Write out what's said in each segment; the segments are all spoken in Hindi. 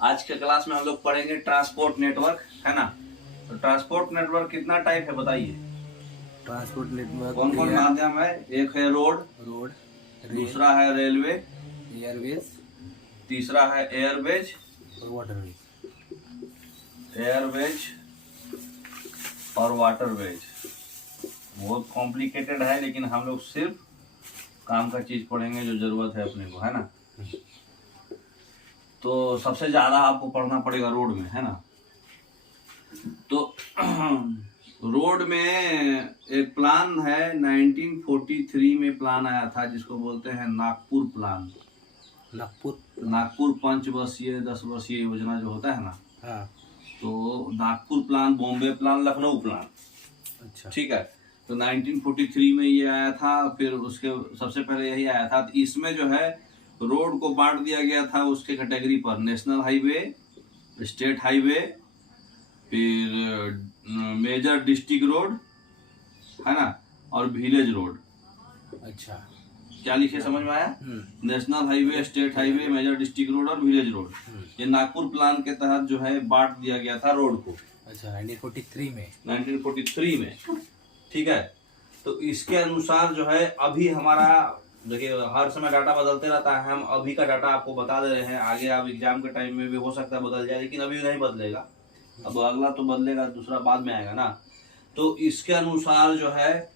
आज के क्लास में हम लोग पढ़ेंगे ट्रांसपोर्ट नेटवर्क, है ना। तो ट्रांसपोर्ट नेटवर्क कितना टाइप है बताइए। ट्रांसपोर्ट नेटवर्क कौन कौन माध्यम है? एक है रोड, दूसरा है रेलवे, एयरवेज, तीसरा है एयरवेज और वाटरवेज। एयरवेज और वाटरवेज बहुत कॉम्प्लिकेटेड है, लेकिन हम लोग सिर्फ काम का चीज पढ़ेंगे जो जरूरत है अपने को, है ना। तो सबसे ज्यादा आपको पढ़ना पड़ेगा रोड में, है ना। तो रोड में एक प्लान है, 1943 में प्लान आया था जिसको बोलते हैं नागपुर प्लान। नागपुर 5 वर्षीय 10 वर्षीय योजना जो होता है ना। हाँ। तो Nagpur plan, Bombay plan, Lucknow plan. अच्छा, ठीक है। तो 1943 में ये आया था, फिर उसके सबसे पहले यही आया था। तो इसमें जो है रोड को बांट दिया गया था उसके कैटेगरी पर, नेशनल हाईवे, स्टेट हाईवे, फिर मेजर डिस्ट्रिक्ट रोड, है ना, और विलेज रोड। अच्छा, क्या लिखे समझ में आया? National highway, state highway, major district road और विलेज रोड। ये नागपुर प्लान के तहत जो है बांट दिया गया था रोड को। अच्छा, 1943 में। ठीक है। तो इसके अनुसार जो है अभी हमारा, देखिए हर समय डाटा बदलते रहता है, हम अभी का डाटा आपको बता दे रहे हैं। आगे आप एग्जाम के टाइम में भी हो सकता है बदल जाए, लेकिन अभी नहीं बदलेगा। अब अगला तो बदलेगा, दूसरा बाद में आएगा ना। तो इसके अनुसार जो है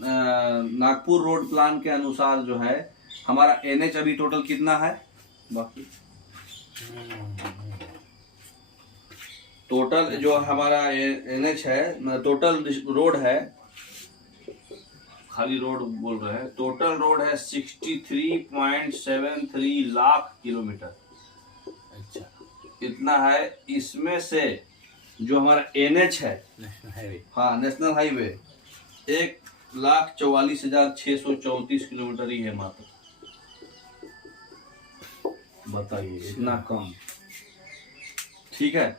नागपुर रोड प्लान के अनुसार जो है हमारा एनएच अभी टोटल कितना है? बाकी टोटल जो हमारा एनएच है, टोटल रोड है, खाली रोड बोल रहे हैं, टोटल रोड है 63.73 लाख किलोमीटर। अच्छा, इतना है। इसमें से जो हमारा एनएच है, नेशनल हाईवे, हाँ नेशनल हाईवे, 1,44,634 किलोमीटर ही है मात्र। बताइए, इतना कम। ठीक है।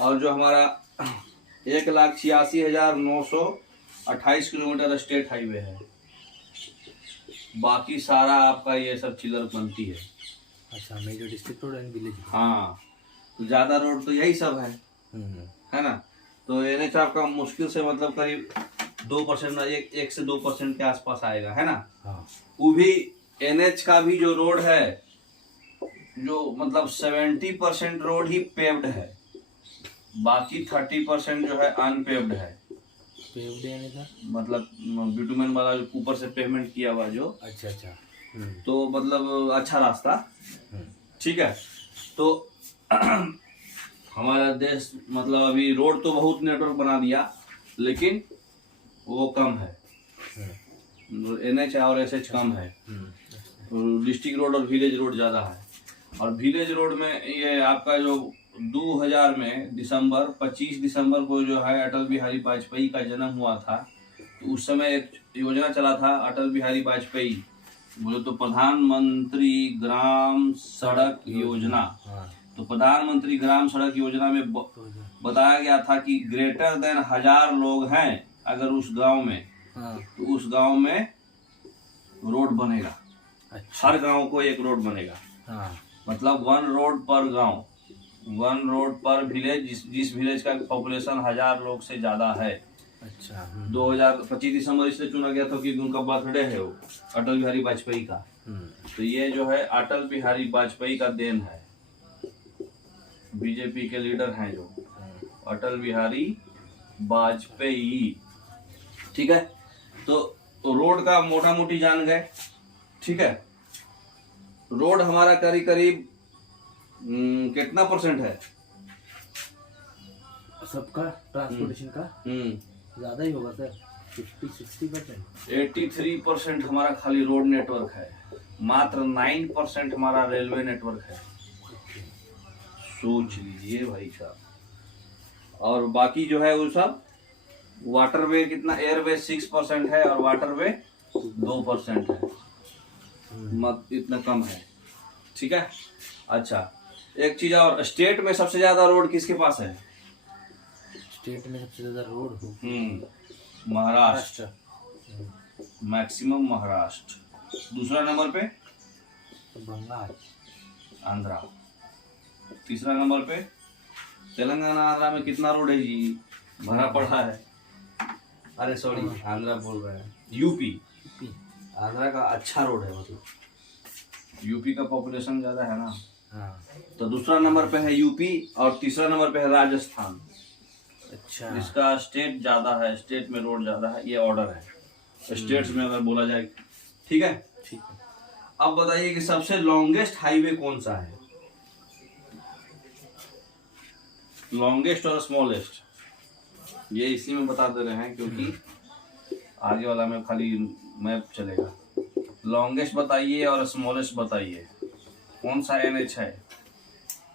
और जो हमारा 1,86,928 किलोमीटर स्टेट हाईवे है। बाकी सारा आपका ये सब चिल्लर बनती है। अच्छा, major district road and village. हाँ, तो ज्यादा रोड तो यही सब है ना। तो एनएच आपका मुश्किल से मतलब करीब 2%, 1 से 2% के आसपास आएगा, है ना। हाँ। वो भी एनएच का भी जो रोड है, जो मतलब 70% रोड ही पेव्ड है, बाकी 30% जो है अनपेव्ड है। पेव्ड यानी का मतलब बिटुमेन वाला जो ऊपर से पेमेंट किया हुआ जो। अच्छा। तो मतलब अच्छा रास्ता। ठीक है। तो हमारा देश मतलब अभी रोड तो बहुत नेटवर्क बना दिया, लेकिन वो कम है। एनएच और एसएच कम है। डिस्ट्रिक्ट रोड और विलेज रोड ज्यादा है। और विलेज रोड में ये आपका जो 2000 में 25 दिसंबर को जो है अटल बिहारी वाजपेयी का जन्म हुआ था। तो उस समय एक योजना चला था अटल बिहारी वाजपेयी, बोले तो प्रधानमंत्री ग्राम सड़क योजना। तो प्रधानमंत्री ग्राम सड़क योजना में बताया गया था कि ग्रेटर देन 1000 लोग हैं अगर उस गांव में, तो उस गांव में रोड बनेगा। अच्छा। हर गांव को एक रोड बनेगा। मतलब 1 रोड पर गांव, 1 रोड पर विलेज, जिस विलेज का पॉपुलेशन 1000 लोग से ज्यादा है। अच्छा। 2025 दिसंबर इसलिए चुना गया था क्योंकि उनका बर्थडे है वो, अटल बिहारी वाजपेयी का। तो ये जो है अटल बिहारी वाजपेयी का देन है। बीजेपी के लीडर हैं जो अटल बिहारी वाजपेयी। ठीक है। तो रोड का मोटा मोटी जान गए। ठीक है। रोड हमारा करीब कितना % है सबका ट्रांसपोर्टेशन का? ज्यादा ही होगा सर, 50-60%। 83% हमारा खाली रोड नेटवर्क है, मात्र 9% हमारा रेलवे नेटवर्क है। सोच लीजिए भाई साहब। और बाकी जो है वो सब वाटरवे कितना, एयरवे 6% है और वाटरवे 2% है। मत इतना कम है। ठीक है। अच्छा, एक चीज और, स्टेट में सबसे ज्यादा रोड किसके पास है? स्टेट में सबसे ज्यादा रोड हो महाराष्ट्र, मैक्सिमम महाराष्ट्र। दूसरा नंबर पे बंगाल, आंध्रा। तीसरा नंबर पे तेलंगाना आंध्रा में कितना रोड है जी? भरा पड़ा है। अरे सॉरी, आंध्रा बोल रहे हैं, यूपी। आंध्रा का अच्छा रोड है, मतलब यूपी का पॉपुलेशन ज्यादा है ना। हाँ। तो दूसरा नंबर पे है यूपी और तीसरा नंबर पे है राजस्थान। अच्छा। इसका स्टेट ज्यादा है, स्टेट में रोड ज्यादा है, ये ऑर्डर है स्टेट्स में अगर बोला जाए। ठीक है, ठीक है। अब बताइए कि सबसे लॉन्गेस्ट हाईवे कौन सा है? लॉन्गेस्ट और स्मॉलेस्ट, ये इसी में बता दे रहे हैं क्योंकि आगे वाला में खाली मैप चलेगा। लॉन्गेस्ट बताइए और स्मॉलेस्ट बताइए, कौन सा NH है?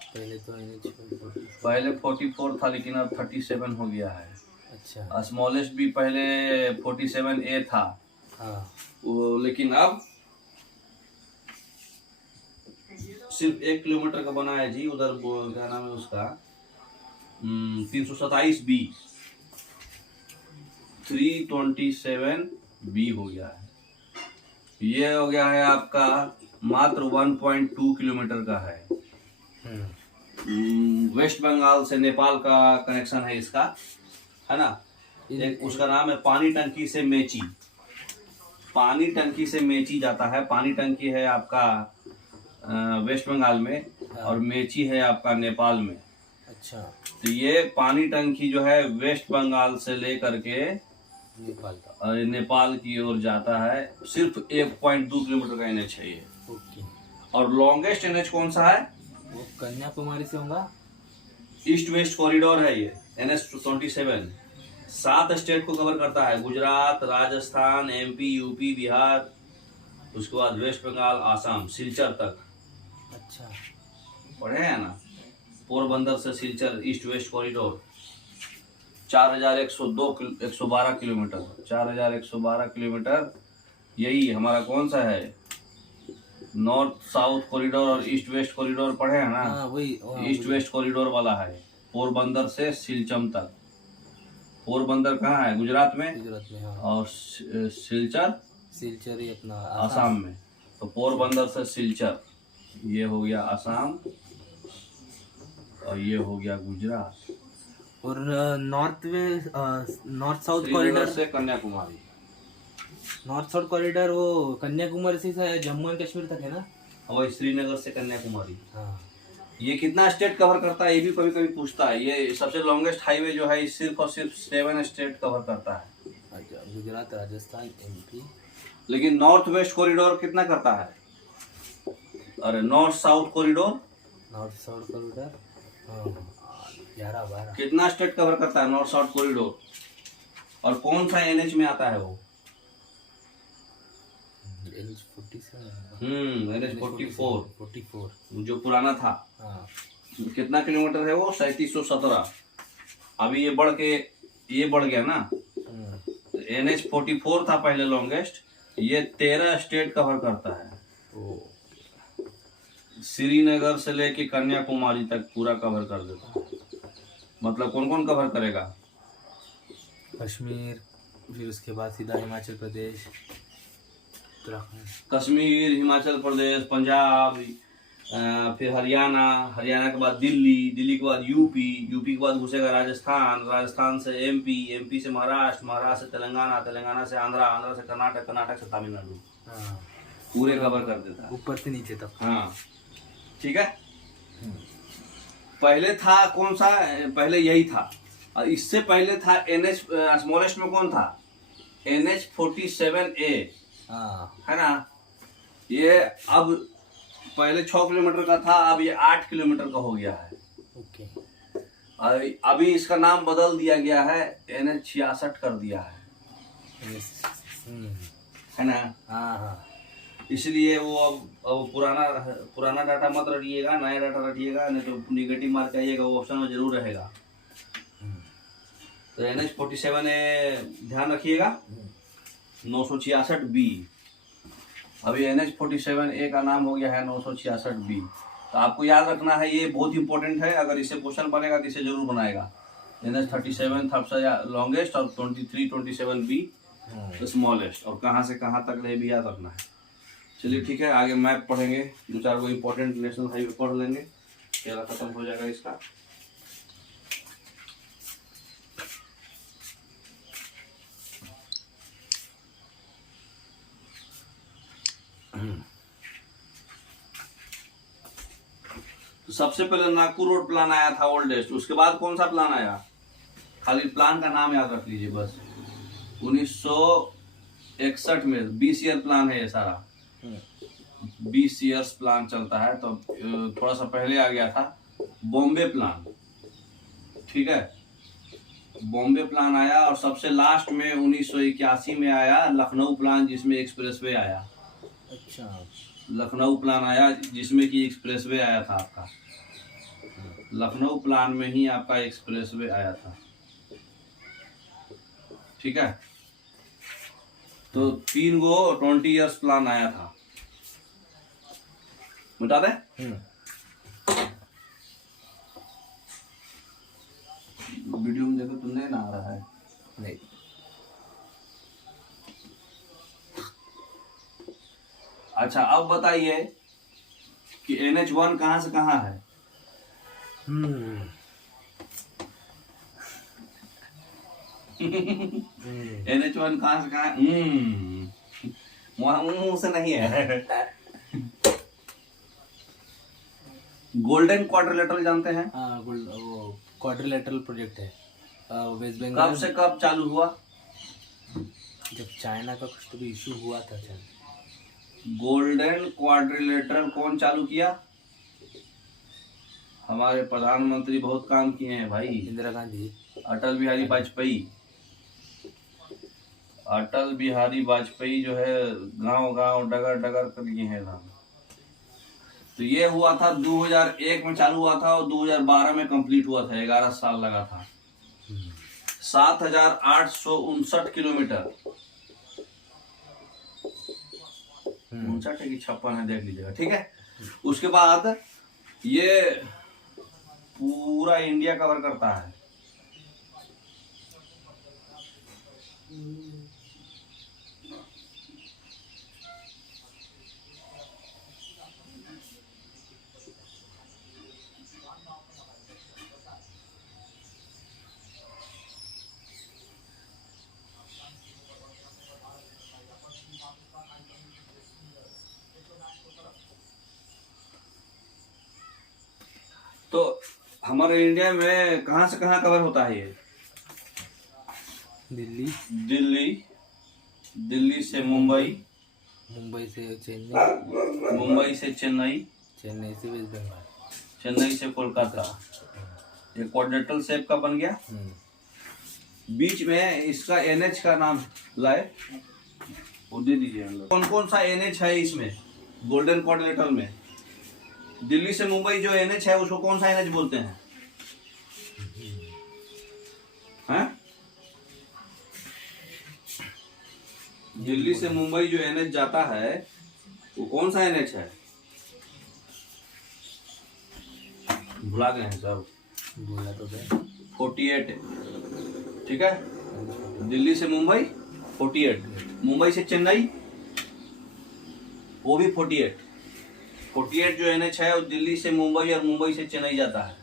पहले तो NH 44। पहले 44 था लेकिन अब 37 हो गया है। अच्छा। स्मॉलेस्ट भी पहले 47A था। हाँ। लेकिन अब सिर्फ 1 किलोमीटर का बना है जी। उधर क्या नाम है उसका, 327B, 327B हो गया है। ये हो गया है आपका मात्र 1.2 किलोमीटर का है। वेस्ट बंगाल से नेपाल का कनेक्शन है इसका, है ना। एक उसका नाम है पानी टंकी से मेची। पानी टंकी से मेची जाता है। पानी टंकी है आपका वेस्ट बंगाल में और मेची है आपका नेपाल में। अच्छा। तो ये पानी टंकी जो है वेस्ट बंगाल से लेकर के नेपाल की ओर जाता है। सिर्फ 1.2 किलोमीटर का NH है ये। ओके। और लॉन्गेस्ट NH कौन सा है? वो कन्याकुमारी से होगा। ईस्ट वेस्ट कॉरिडोर है ये, NH 27। 7 स्टेट को कवर करता है, गुजरात, राजस्थान, MP, UP, बिहार, उसके बाद वेस्ट बंगाल, आसाम, सिलचर तक। अच्छा। पढ़े हैं ना, पोरबंदर से Silchar east west corridor 4112 kilometre. 4112 kilometre. यही हमारा कौन सा है, नॉर्थ साउथ कॉरिडोर और ईस्ट वेस्ट कॉरिडोर पढ़े हैं ना। हाँ, वही ईस्ट वेस्ट कॉरिडोर वाला है, पोरबंदर से सिलचम तक। पोरबंदर कहाँ है? गुजरात में। गुजरात में, हाँ। और सिलचर ही अपना आसाम में। तो पोरबंदर से सिलचर ये हो गया आसाम और ये हो गया गुजरात। और नॉर्थ साउथ श्रीनगर कॉरिडोर से कन्याकुमारी। नॉर्थ साउथ कॉरिडोर वो कन्याकुमारी से जम्मू एंड कश्मीर तक है ना। और श्रीनगर से कन्याकुमारी। हाँ। ये कितना स्टेट कवर करता है ये भी कभी कभी पूछता है। ये सबसे लॉन्गेस्ट हाईवे जो है सिर्फ और सिर्फ 7 स्टेट कवर करता है। अच्छा, गुजरात, राजस्थान, MP। लेकिन नॉर्थ वेस्ट कॉरिडोर कितना करता है? अरे नॉर्थ साउथ कॉरिडोर 11-12 कितना स्टेट कवर करता है? North south corridor. और कौन सा NH में आता है वो? NH 47। NH 44 जो पुराना था। हाँ। कितना किलोमीटर है वो? 3717। अभी ये बढ़ गया ना। तो NH 44 था पहले लॉन्गेस्ट, ये 13 स्टेट कवर करता है। श्रीनगर से लेके कन्याकुमारी तक पूरा कवर कर देता है। मतलब कौन कौन कवर करेगा? कश्मीर, फिर उसके बाद सीधा हिमाचल प्रदेश, उत्तराखंड। कश्मीर, हिमाचल प्रदेश, पंजाब, फिर हरियाणा के बाद दिल्ली के बाद यूपी के बाद घुसेगा राजस्थान से MP से महाराष्ट्र से तेलंगाना से आंध्रा से कर्नाटक से तमिलनाडु। हाँ। पूरे कवर कर देता है ऊपर से नीचे तक। हाँ, ठीक है। पहले था कौन सा? पहले यही था। और इससे पहले था NH स्मॉलेस्ट में कौन था? NH 47A। हाँ। है ना। ये अब पहले 6 किलोमीटर का था, अब ये 8 किलोमीटर का हो गया है। ओके। अभी इसका नाम बदल दिया गया है, NH 66 कर दिया है। है ना। हाँ हाँ। इसलिए वो अब पुराना डाटा मत रखिएगा, नया डाटा रखिएगा, नहीं तो निगेटिव मार्क आइएगा, वो ऑप्शन में जरूर रहेगा। तो NH 47A ध्यान रखिएगा, 966B। अभी NH 47A का नाम हो गया है 966B। तो आपको याद रखना है, ये बहुत इंपॉर्टेंट है। अगर इससे क्वेश्चन बनेगा तो इसे जरूर बनाएगा। NH 37 सबसे लॉन्गेस्ट और 27B स्मॉलेस्ट। और कहाँ से कहाँ तक रहे भी याद रखना है। चलिए ठीक है, आगे मैप पढ़ेंगे, 2-4 को इम्पोर्टेंट नेशनल हाईवे पढ़ लेंगे। केला खत्म हो जाएगा इसका। तो सबसे पहले नागपुर रोड प्लान आया था ओल्डेस्ट, उसके बाद कौन सा प्लान आया? खाली प्लान का नाम याद रख लीजिए बस। 1961 में 20 ईयर प्लान है ये सारा, 20 ईयर्स प्लान चलता है। तो थोड़ा सा पहले आ गया था बॉम्बे प्लान, ठीक है, बॉम्बे प्लान आया। और सबसे लास्ट में 1981 में आया लखनऊ प्लान, जिसमें एक्सप्रेसवे आया। अच्छा, लखनऊ प्लान आया जिसमें कि एक्सप्रेसवे आया था आपका, लखनऊ प्लान में ही आपका एक्सप्रेसवे आया था, ठीक है। तो 3 गो 20 ईयर्स प्लान आया था, बता दे। वीडियो में देखो तुमने ना आ रहा है नहीं। अच्छा अब बताइए कि NH1 कहाँ से कहाँ है? NH1 कहाँ से कहाँ है? मुंह से नहीं है। गोल्डन क्वाड्रिलेटरल जानते हैं? हाँ, वो क्वाड्रिलेटरल प्रोजेक्ट है वेस्ट कब बंगाल। से कब चालू हुआ? जब चाइना का कुछ तो भी इशू हुआ था शायद। गोल्डन क्वाड्रिलेटरल कौन चालू किया? हमारे प्रधानमंत्री बहुत काम किए हैं भाई, इंदिरा गांधी, अटल बिहारी वाजपेयी। अटल बिहारी वाजपेयी जो है गांव गांव डगर डगर कर लिए हैं नाम। तो ये हुआ था 2001 में चालू हुआ था और 2012 में कंप्लीट हुआ था, 11 साल लगा था। 7,859 किलोमीटर, 59 है कि 56 है देख लीजिएगा, ठीक है। उसके बाद ये पूरा इंडिया कवर करता है। तो हमारे इंडिया में कहाँ से कहाँ कवर होता है ये? दिल्ली, दिल्ली से मुंबई, मुंबई से चेन्नई, मुंबई से चेन्नई, चेन्नई से वेस्ट बंगाल, चेन्नई से कोलकाता। ये क्वाड्रिलेटरल शेप का बन गया। बीच में इसका NH का नाम लाए, वो दे दीजिए हम लोग। कौन कौन सा NH है इसमें गोल्डन क्वाड्रिलेटरल में? दिल्ली से मुंबई जो NH है उसको कौन सा NH बोलते हैं? हैं? दिल्ली से मुंबई जो NH जाता है वो कौन सा NH है? भुला गए हैं सब, बोला तो है 48, ठीक है। दिल्ली से मुंबई 48, मुंबई से चेन्नई वो भी 48। 48 जो NH है वो दिल्ली से मुंबई और मुंबई से चेन्नई जाता है,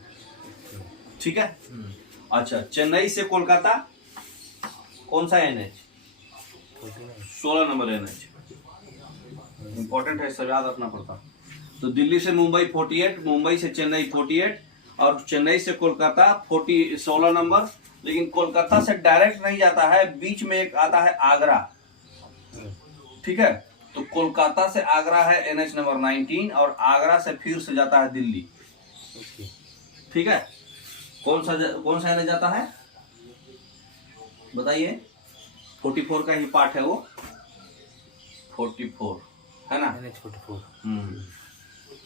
ठीक है। अच्छा, चेन्नई से कोलकाता कौन सा NH? 16 नंबर NH, इंपॉर्टेंट है, सब याद रखना पड़ता। तो दिल्ली से मुंबई 48, मुंबई से चेन्नई 48 और चेन्नई से कोलकाता 16 नंबर। लेकिन कोलकाता से डायरेक्ट नहीं जाता है, बीच में एक आता है आगरा, ठीक है। तो कोलकाता से आगरा है NH नंबर 19 और आगरा से फिर से जाता है दिल्ली, ठीक है। कौन सा NH जाता है बताइए? 44 का ही पार्ट है वो, 44 है ना, NH44।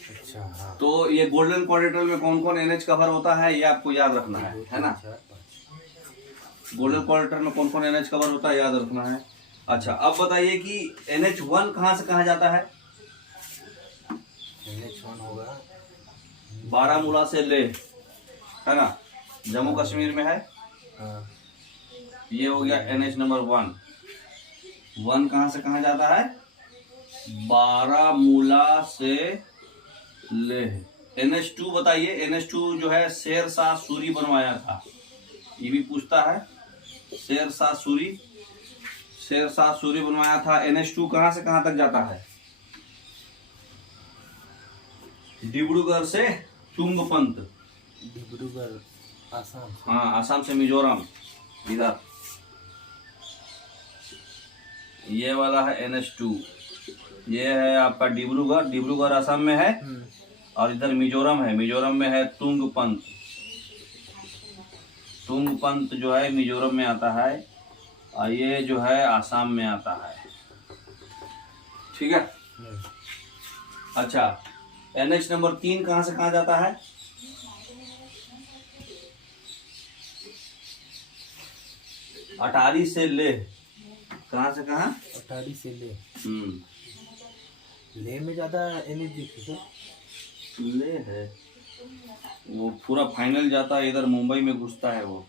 अच्छा, हाँ। तो ये गोल्डन क्वाड्रिलेटरल में कौन कौन NH कवर होता है ये आपको याद रखना है ना। गोल्डन क्वाड्रिलेटरल में कौन कौन NH कवर होता है याद रखना है। अच्छा अब बताइए कि NH1 कहाँ से कहाँ जाता है? NH1 होगा बारामूला से लेह, है ना, जम्मू कश्मीर में है। ये हो गया NH नंबर 1 कहाँ से कहाँ जाता है? बारामूला से लेह, NH2 बताइए। NH2 जो है शेरशाह सूरी बनवाया था, ये भी पूछता है। शेरशाह सूरी बनवाया था। NH2 कहां से कहां तक जाता है? डिब्रूगढ़ से तुंगपंत। डिब्रूगढ़ आसाम। हाँ, आसाम से मिजोरम इधर। ये वाला है NH2। ये है आपका डिब्रूगढ़ आसाम में है, और इधर मिजोरम है। मिजोरम में है तुंगपंत। तुंगपंत जो है मिजोरम में आता है, और ये जो है आसाम में आता है। ठीक है। अच्छा, NH नंबर 3 कहां से कहां जाता है? अटारी से लेह। कहां से कहां? अटारी से लेह। लेह में ज्यादा एनर्जी है। लेह है वो पूरा फाइनल जाता है, इधर मुंबई में घुसता है वो।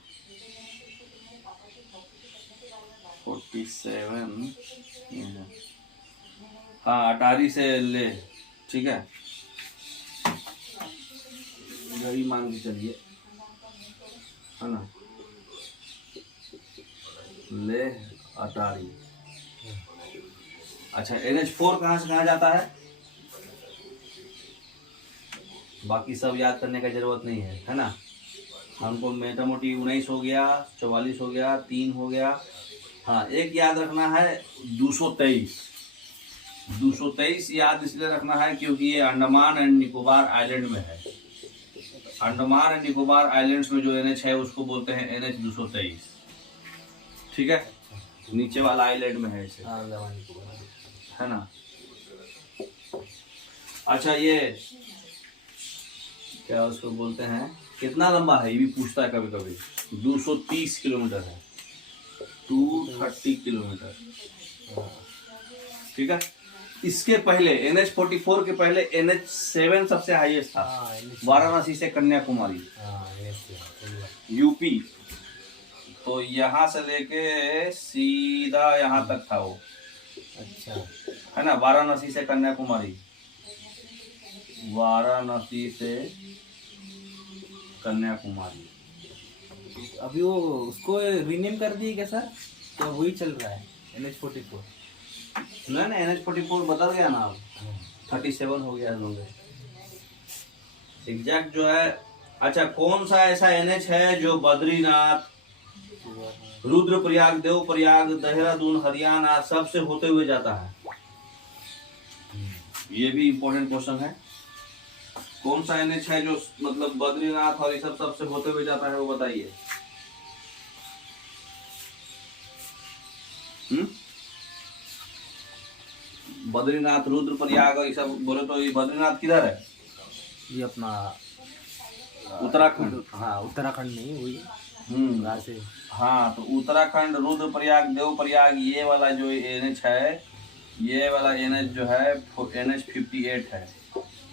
47 ये है। हाँ, अटारी से लेह। ठीक है, यही मान के चलिए, है ना। लेह अटारी। अच्छा, NH4 कहां से कहां जाता है? बाकी सब याद करने का जरूरत नहीं है ना। हमको मोटा मोटी 19 हो गया, 44 हो गया, 3 हो गया। हाँ, एक याद रखना है 223। 223 याद इसलिए रखना है क्योंकि ये अंडमान एंड निकोबार आइलैंड में है। अंडमान एंड निकोबार आइलैंड्स में जो NH है उसको बोलते हैं NH 223। ठीक है, नीचे वाला आइलैंड में है इसे, है ना। अच्छा, ये क्या उसको बोलते हैं, कितना लंबा है ये भी पूछता है कभी कभी। 230 किलोमीटर है, 230 किलोमीटर। ठीक है। इसके पहले NH44 के पहले NH7 सबसे हाईएस्ट था, वाराणसी से कन्याकुमारी, यूपी। तो यहाँ से लेके सीधा यहाँ तक था वो। अच्छा, है ना, वाराणसी से कन्याकुमारी, वाराणसी से कन्याकुमारी। अभी वो उसको रीनेम कर दिए क्या सर? तो वही चल रहा है NH44। नहीं, NH44 बदल गया ना अब, 37 हो गया लोग एग्जैक्ट जो है। अच्छा, कौन सा ऐसा NH है जो बद्रीनाथ, रुद्रप्रयाग, देवप्रयाग, देहरादून, हरियाणा सबसे होते हुए जाता है? ये भी इम्पोर्टेंट क्वेश्चन है। कौन सा NH है जो मतलब बद्रीनाथ और ये सब सबसे होते हुए जाता है, वो बताइए। बद्रीनाथ, रुद्रप्रयाग और ये सब बोले तो ये बद्रीनाथ किधर है? ये अपना उत्तराखंड। हाँ, उत्तराखंड नहीं वही से। हाँ, तो उत्तराखंड, रुद्रप्रयाग, देवप्रयाग, ये वाला जो NH है, ये वाला NH जो है NH58 है।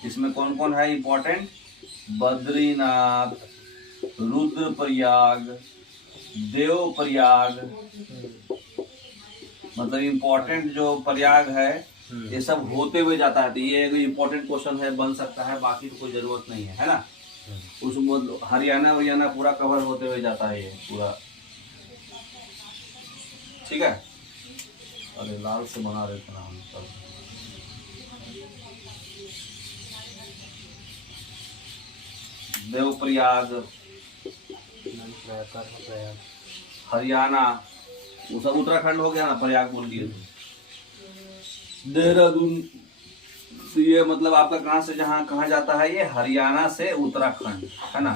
इसमें कौन कौन है इम्पोर्टेंट? बद्रीनाथ, रुद्रप्रयाग, देवप्रयाग, मतलब इम्पोर्टेंट जो प्रयाग है ये सब होते हुए जाता है। तो ये एक इम्पोर्टेंट क्वेश्चन है, बन सकता है, बाकी तो कोई जरूरत नहीं है ना। उस हरियाणा पूरा कवर होते हुए जाता है ये पूरा। ठीक है। अरे लाल से बना रहे थे ना हम सब। देवप्रयाग, हरियाणा, वो सब उत्तराखंड हो गया ना, प्रयाग बोल दिए। देहरादून, तो ये मतलब आपका कहाँ से जहाँ कहाँ जाता है, ये हरियाणा से उत्तराखंड, है ना।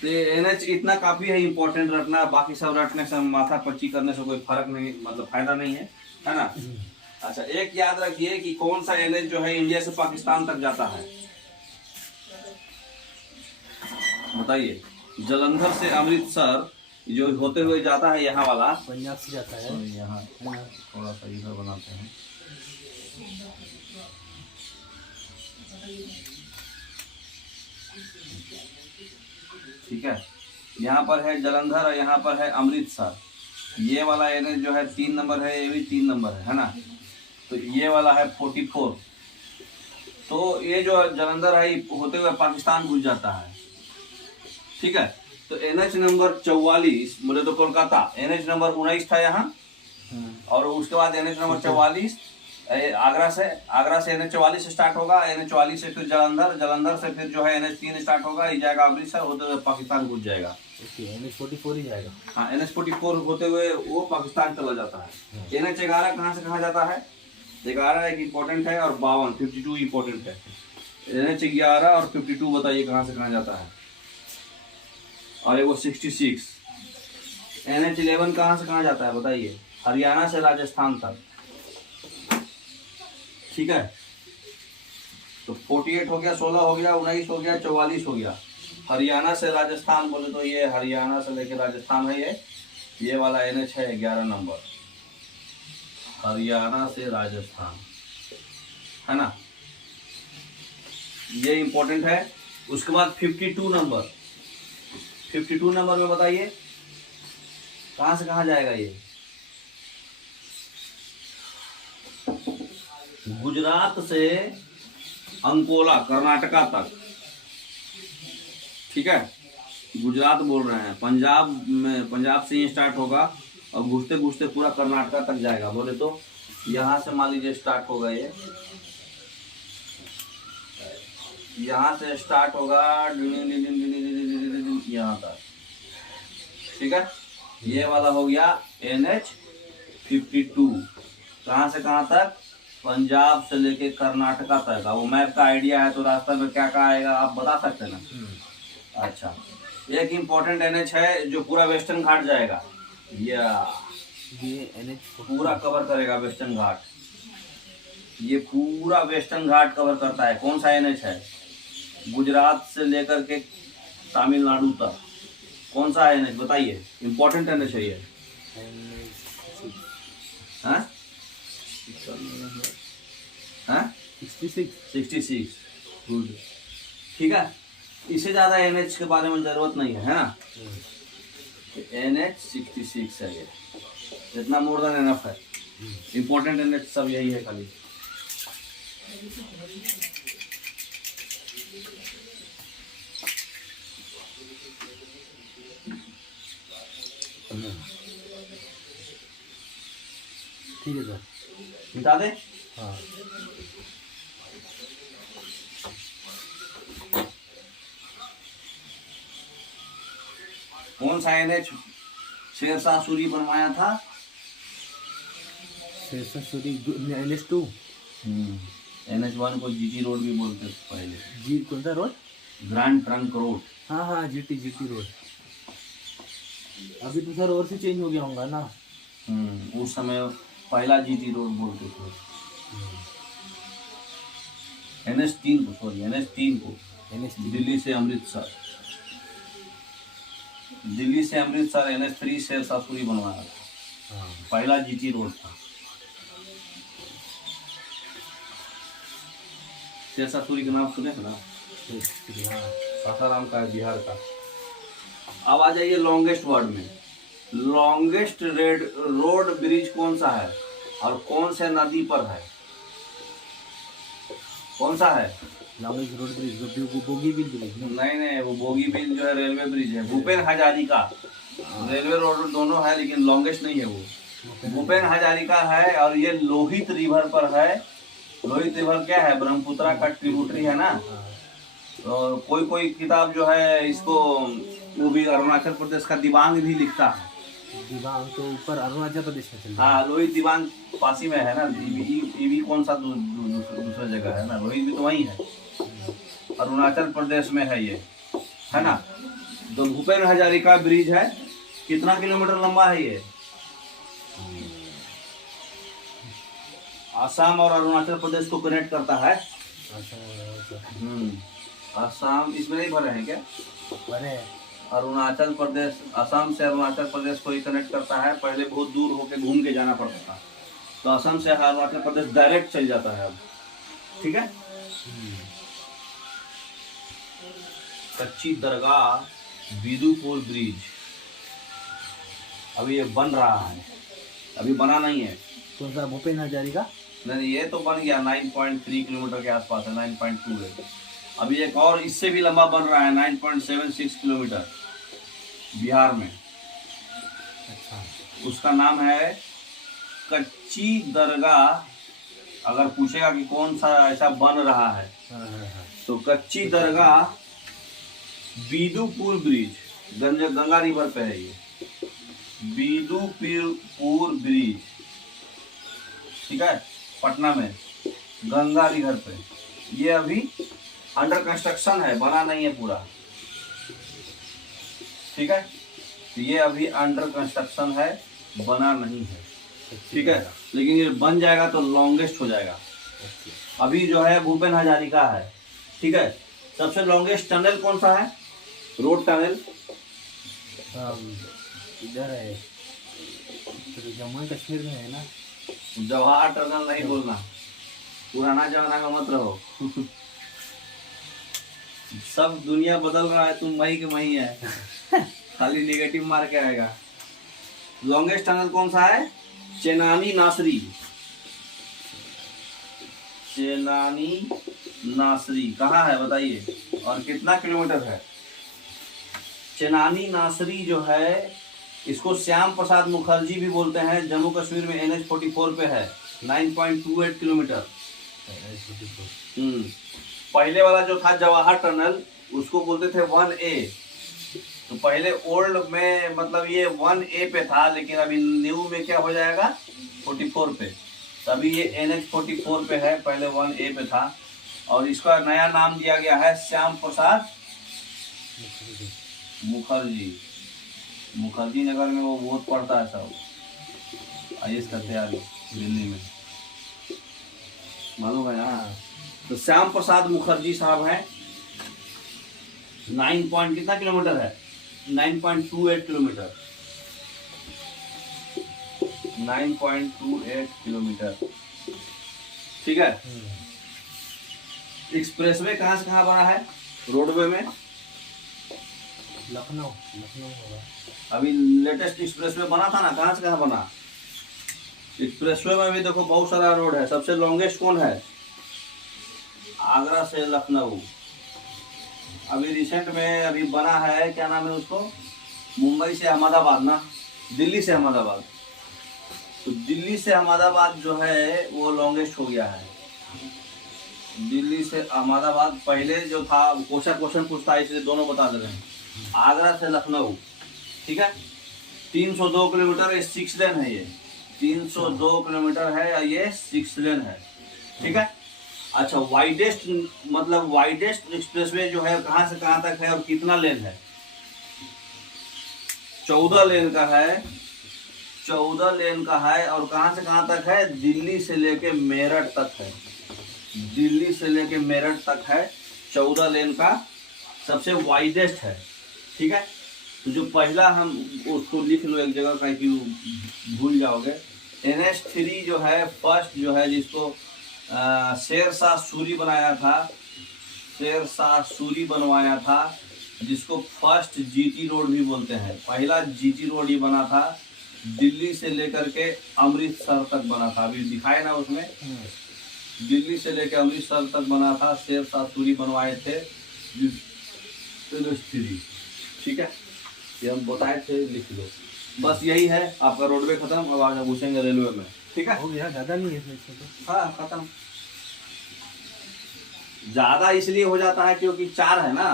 तो NH इतना काफी है इम्पोर्टेंट रखना, बाकी सब रटने से, माथा पच्ची करने से कोई फर्क नहीं, मतलब फायदा नहीं है ना। अच्छा, एक याद रखिए कि कौन सा NH जो है इंडिया से पाकिस्तान तक जाता है, बताइए। जलंधर से अमृतसर जो होते हुए जाता है, यहाँ वाला पंजाब से जाता है। यहाँ थोड़ा सा इधर बनाते हैं। ठीक है, यहाँ पर है जलंधर और यहाँ पर है अमृतसर। ये वाला NH जो है 3 नंबर है, ये भी 3 नंबर है ना। तो ये वाला है 44, तो ये जो जालंधर है ये होते हुए पाकिस्तान घुस जाता है। ठीक है, तो NH नंबर 44 बोले तो कोलकाता, NH नंबर 19 था यहाँ, और उसके बाद NH नंबर 44 आगरा से NH 44 स्टार्ट होगा, NH 44 से फिर जालंधर, जालंधर से फिर जो है NH 3 स्टार्ट होगा, ये जाएगा अमृतसर होते हुए पाकिस्तान घुस जाएगा। NH 44 ही जाएगा। हाँ, NH 44 होते हुए वो पाकिस्तान चला जाता है। NH 11 कहाँ से कहाँ जाता है? 11 एक इम्पोर्टेंट है और 52 इम्पोर्टेंट है। NH 11 और 52 बताइए कहाँ से कहाँ जाता है? और वो 66। NH 11 कहाँ से कहाँ जाता है बताइए? हरियाणा से राजस्थान तक। ठीक है, तो 48 हो गया, 16 हो गया, 19 हो गया, 44 हो गया। हरियाणा से राजस्थान बोले तो ये हरियाणा से लेकर राजस्थान है, ये वाला NH है 11 नंबर, हरियाणा से राजस्थान, है ना, ये इंपॉर्टेंट है। उसके बाद 52 नंबर, 52 नंबर में बताइए कहाँ से कहाँ जाएगा ये? गुजरात से अंकोला कर्नाटका तक। ठीक है, गुजरात बोल रहे हैं, पंजाब में, पंजाब से ही स्टार्ट होगा और घुसते घुसते पूरा कर्नाटका तक जाएगा। बोले तो यहाँ से मान लीजिए स्टार्ट होगा, ये यहाँ से स्टार्ट होगा यहाँ तक। ठीक है, ये वाला हो गया NH 52। कहाँ से कहाँ तक? पंजाब से लेके कर्नाटका तक। वो मैप का आइडिया है तो रास्ता में क्या क्या आएगा आप बता सकते हैं ना। अच्छा, एक इम्पोर्टेंट NH है जो पूरा वेस्टर्न घाट जाएगा, ये NH पूरा कवर करेगा वेस्टर्न घाट, ये पूरा वेस्टर्न घाट कवर करता है। कौन सा NH है? गुजरात से लेकर के तमिलनाडु तक। कौन सा NH बताइए? इम्पोर्टेंट NH है ये। हाँ? 66 गुड। ठीक है, इससे ज्यादा NH के बारे में जरूरत नहीं है ना। NH 66 है ये, इतना मोर देन एनफ है। इम्पोर्टेंट NH सब यही है खाली। ठीक है सर, मिटा दे। हाँ, कौन सा NH शेरशाह सूरी बनवाया था? शेरशाह सूरी NH 2। NH 1 को GT रोड भी बोलते थे पहले। जी कौन सा रोड? Grand trunk road. हाँ हाँ, GT रोड। अभी तो सर और से चेंज हो गया होगा ना। उस समय पहला GT रोड बोलते थे। NH 3 को, सॉरी NH 3 को, दिल्ली से अमृतसर, दिल्ली से अमृतसर NH 3 शेरशाह सूरी बनवाया था। पहला GT रोड था। शेरशाह सूरी के नाम सुने हैं ना? सासाराम का है, बिहार का। अब आ जाइए लॉन्गेस्ट वर्ड में। लॉन्गेस्ट रोड ब्रिज कौन सा है और कौन से नदी पर है? कौन सा है longest road bridge? Bogie bill bridge? नहीं, वो बोगी बिल जो है रेलवे ब्रिज है। भूपेन हजारिका, रेलवे रोड दोनों है लेकिन लॉन्गेस्ट नहीं है वो। भूपेन हजारिका है और ये लोहित रिवर पर है। लोहित रिवर क्या है? ब्रह्मपुत्रा का ट्रिब्यूटरी है ना। और कोई किताब जो है इसको, वो भी अरुणाचल प्रदेश का दिबांग भी लिखता है। दिबांग तो ऊपर अरुणाचल प्रदेश में चल रहा है। हाँ, लोहित दिबांग पासी में है ना। ये भी कौन सा दूसरा जगह है ना, लोहित भी तो वही है, अरुणाचल प्रदेश में है ये, है ना। तो भूपेन हजारिका ब्रिज है, कितना किलोमीटर लंबा है ये? आसाम और अरुणाचल प्रदेश को कनेक्ट करता है। आसाम इसमें नहीं भरे हैं क्या? भरे। अरुणाचल प्रदेश, असम से अरुणाचल प्रदेश को ही कनेक्ट करता है। पहले बहुत दूर होके घूम के जाना पड़ता था, तो असम से अरुणाचल प्रदेश डायरेक्ट चल जाता है अब। ठीक है। कच्ची दरगाह बिदुपुर ब्रिज अभी ये बन रहा है, अभी बना नहीं है। कौन सा? भूपेन हजारिका? नहीं ये तो बन गया 9.3 किलोमीटर के आसपास है, 9.2 है। अभी एक और इससे भी लंबा बन रहा है 9.76 किलोमीटर बिहार में। अच्छा। उसका नाम है कच्ची दरगाह। अगर पूछेगा कि कौन सा ऐसा बन रहा है तो कच्ची दरगाह बीदूपुर ब्रिज, गंगा रिवर पे है ये, बीदूपुर ब्रिज, ठीक है, पटना में गंगा रिवर पे। ये अभी अंडर कंस्ट्रक्शन है, बना नहीं है पूरा, ठीक है। तो ये अभी अंडर कंस्ट्रक्शन है, बना नहीं है, ठीक है। लेकिन ये बन जाएगा तो लॉन्गेस्ट हो जाएगा। अभी जो है भूपेन हजारिका है, ठीक है। सबसे लॉन्गेस्ट टनल कौन सा है? रोड टनल इधर है, तो जम्मू कश्मीर में है ना। जवाहर टनल नहीं बोलना, पुराना जमाना में मत रहो। सब दुनिया बदल रहा है, तुम वही के वही है, खाली नेगेटिव मार के आएगा। लॉन्गेस्ट टनल कौन सा है? चेनानी नासरी, चेनानी नासरी कहाँ है बताइए, और कितना किलोमीटर है? चेनानी नासरी जो है, इसको श्याम प्रसाद मुखर्जी भी बोलते हैं, जम्मू कश्मीर में NH-44 पे है, 9.28 किलोमीटर। पहले वाला जो था जवाहर टनल, उसको बोलते थे 1A। तो पहले ओल्ड में मतलब ये 1A पे था, लेकिन अभी न्यू में क्या हो जाएगा 44 पे। तभी ये NH-44 पे है, पहले 1A पे था। और इसका नया नाम दिया गया है श्याम प्रसाद मुखर्जी। मुखर्जी नगर में वो बहुत पढ़ता है सब, IAS का तैयारी दिल्ली में, मालूम है ना। तो श्याम प्रसाद मुखर्जी साहब हैं, 9 कितना किलोमीटर है? 9.28 किलोमीटर, 9.28 किलोमीटर, ठीक है। एक्सप्रेसवे कहाँ से कहाँ बना है? रोडवे में लखनऊ होगा। अभी लेटेस्ट एक्सप्रेसवे बना था ना, कहाँ से कहाँ बना? एक्सप्रेसवे में भी देखो बहुत सारा रोड है। सबसे लॉन्गेस्ट कौन है? आगरा से लखनऊ। अभी रिसेंट में अभी बना है, क्या नाम है उसको, मुंबई से अहमदाबाद ना, दिल्ली से अहमदाबाद। तो दिल्ली से अहमदाबाद जो है वो लॉन्गेस्ट हो गया है। दिल्ली से अहमदाबाद पहले जो था, क्वेश्चन पूछता है इसलिए दोनों बता दे रहे हैं। आगरा से लखनऊ, ठीक है, 302 किलोमीटर, ये 6 लेन है। ये 302 किलोमीटर है, ये 6 लेन है, ठीक है। अच्छा, वाइडेस्ट मतलब वाइडेस्ट एक्सप्रेसवे जो है कहाँ से कहाँ तक है और कितना लेन है? 14 लेन का है, 14 लेन का है। और कहाँ से कहाँ तक है? दिल्ली से लेके मेरठ तक है, दिल्ली से लेके मेरठ तक है, 14 लेन का सबसे वाइडेस्ट है, ठीक है। तो जो पहला, हम उसको लिख लो एक जगह का कि भूल जाओगे। NH-3 जो है फर्स्ट जो है, जिसको शेरशाह सूरी बनाया था, शेरशाह सूरी बनवाया था, जिसको फर्स्ट GT रोड भी बोलते हैं। पहला GT रोड ही बना था, दिल्ली से लेकर के अमृतसर तक बना था। अभी दिखाए ना उसमें, दिल्ली से लेकर अमृतसर तक बना था, शेरशाह सूरी बनवाए थे NH-3, ठीक है। ये हम बताए थे, लिख लो। बस यही है आपका रोडवे खत्म। अब आगे पूछेंगे रेलवे में, ठीक है। हो गया, ज़्यादा नहीं है इसमें तो। हाँ खत्म। ज्यादा इसलिए हो जाता है क्योंकि 4 है ना,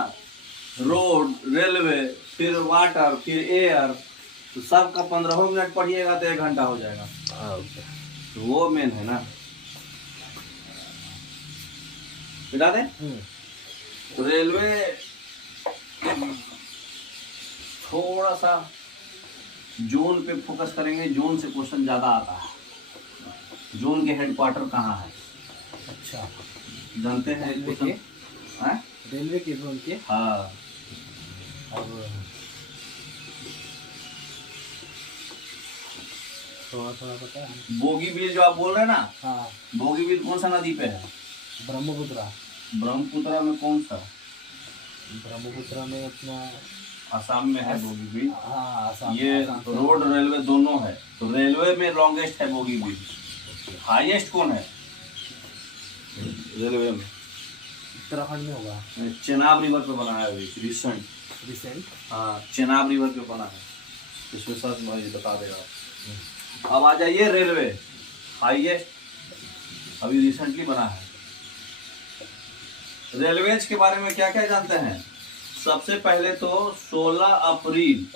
रोड, रेलवे, फिर वाटर, फिर एयर, तो सबका 15 मिनट पढ़िएगा तो 1 घंटा हो जाएगा। तो वो मेन है ना, बता दें। तो रेलवे थोड़ा सा जोन पे फोकस करेंगे, जोन से क्वेश्चन ज्यादा आता है। जोन के हेडक्वार्टर कहाँ है? अच्छा, जानते हैं रेलवे क्वेश्चन? के, रेलवे के जोन के। हाँ, अब थोड़ा थोड़ा पता है। बोगीबील जो आप बोल रहे हैं ना, हाँ, बोगीबील कौन सा नदी पे है? ब्रह्मपुत्रा। ब्रह्मपुत्रा में कौन सा? ब्रह्मपुत्रा में अपना आसाम में है बोगीबील। हाँ, आसाम। ये रोड रेलवे दोनों है। तो रेलवे में लॉन्गेस्ट है बोगीबील। हाईएस्ट कौन है? रेलवे में। उत्तराखंड में होगा। चेनाब रिवर पे बना है अभी रिसेंट। हाँ, चेनाब रिवर पे बना है, इसमें सर्च मारिए बता देगा। अब आ जाइए रेलवे हाईएस्ट, अभी रिसेंटली बना है। रेलवेज के बारे में क्या क्या जानते हैं? सबसे पहले तो 16 अप्रैल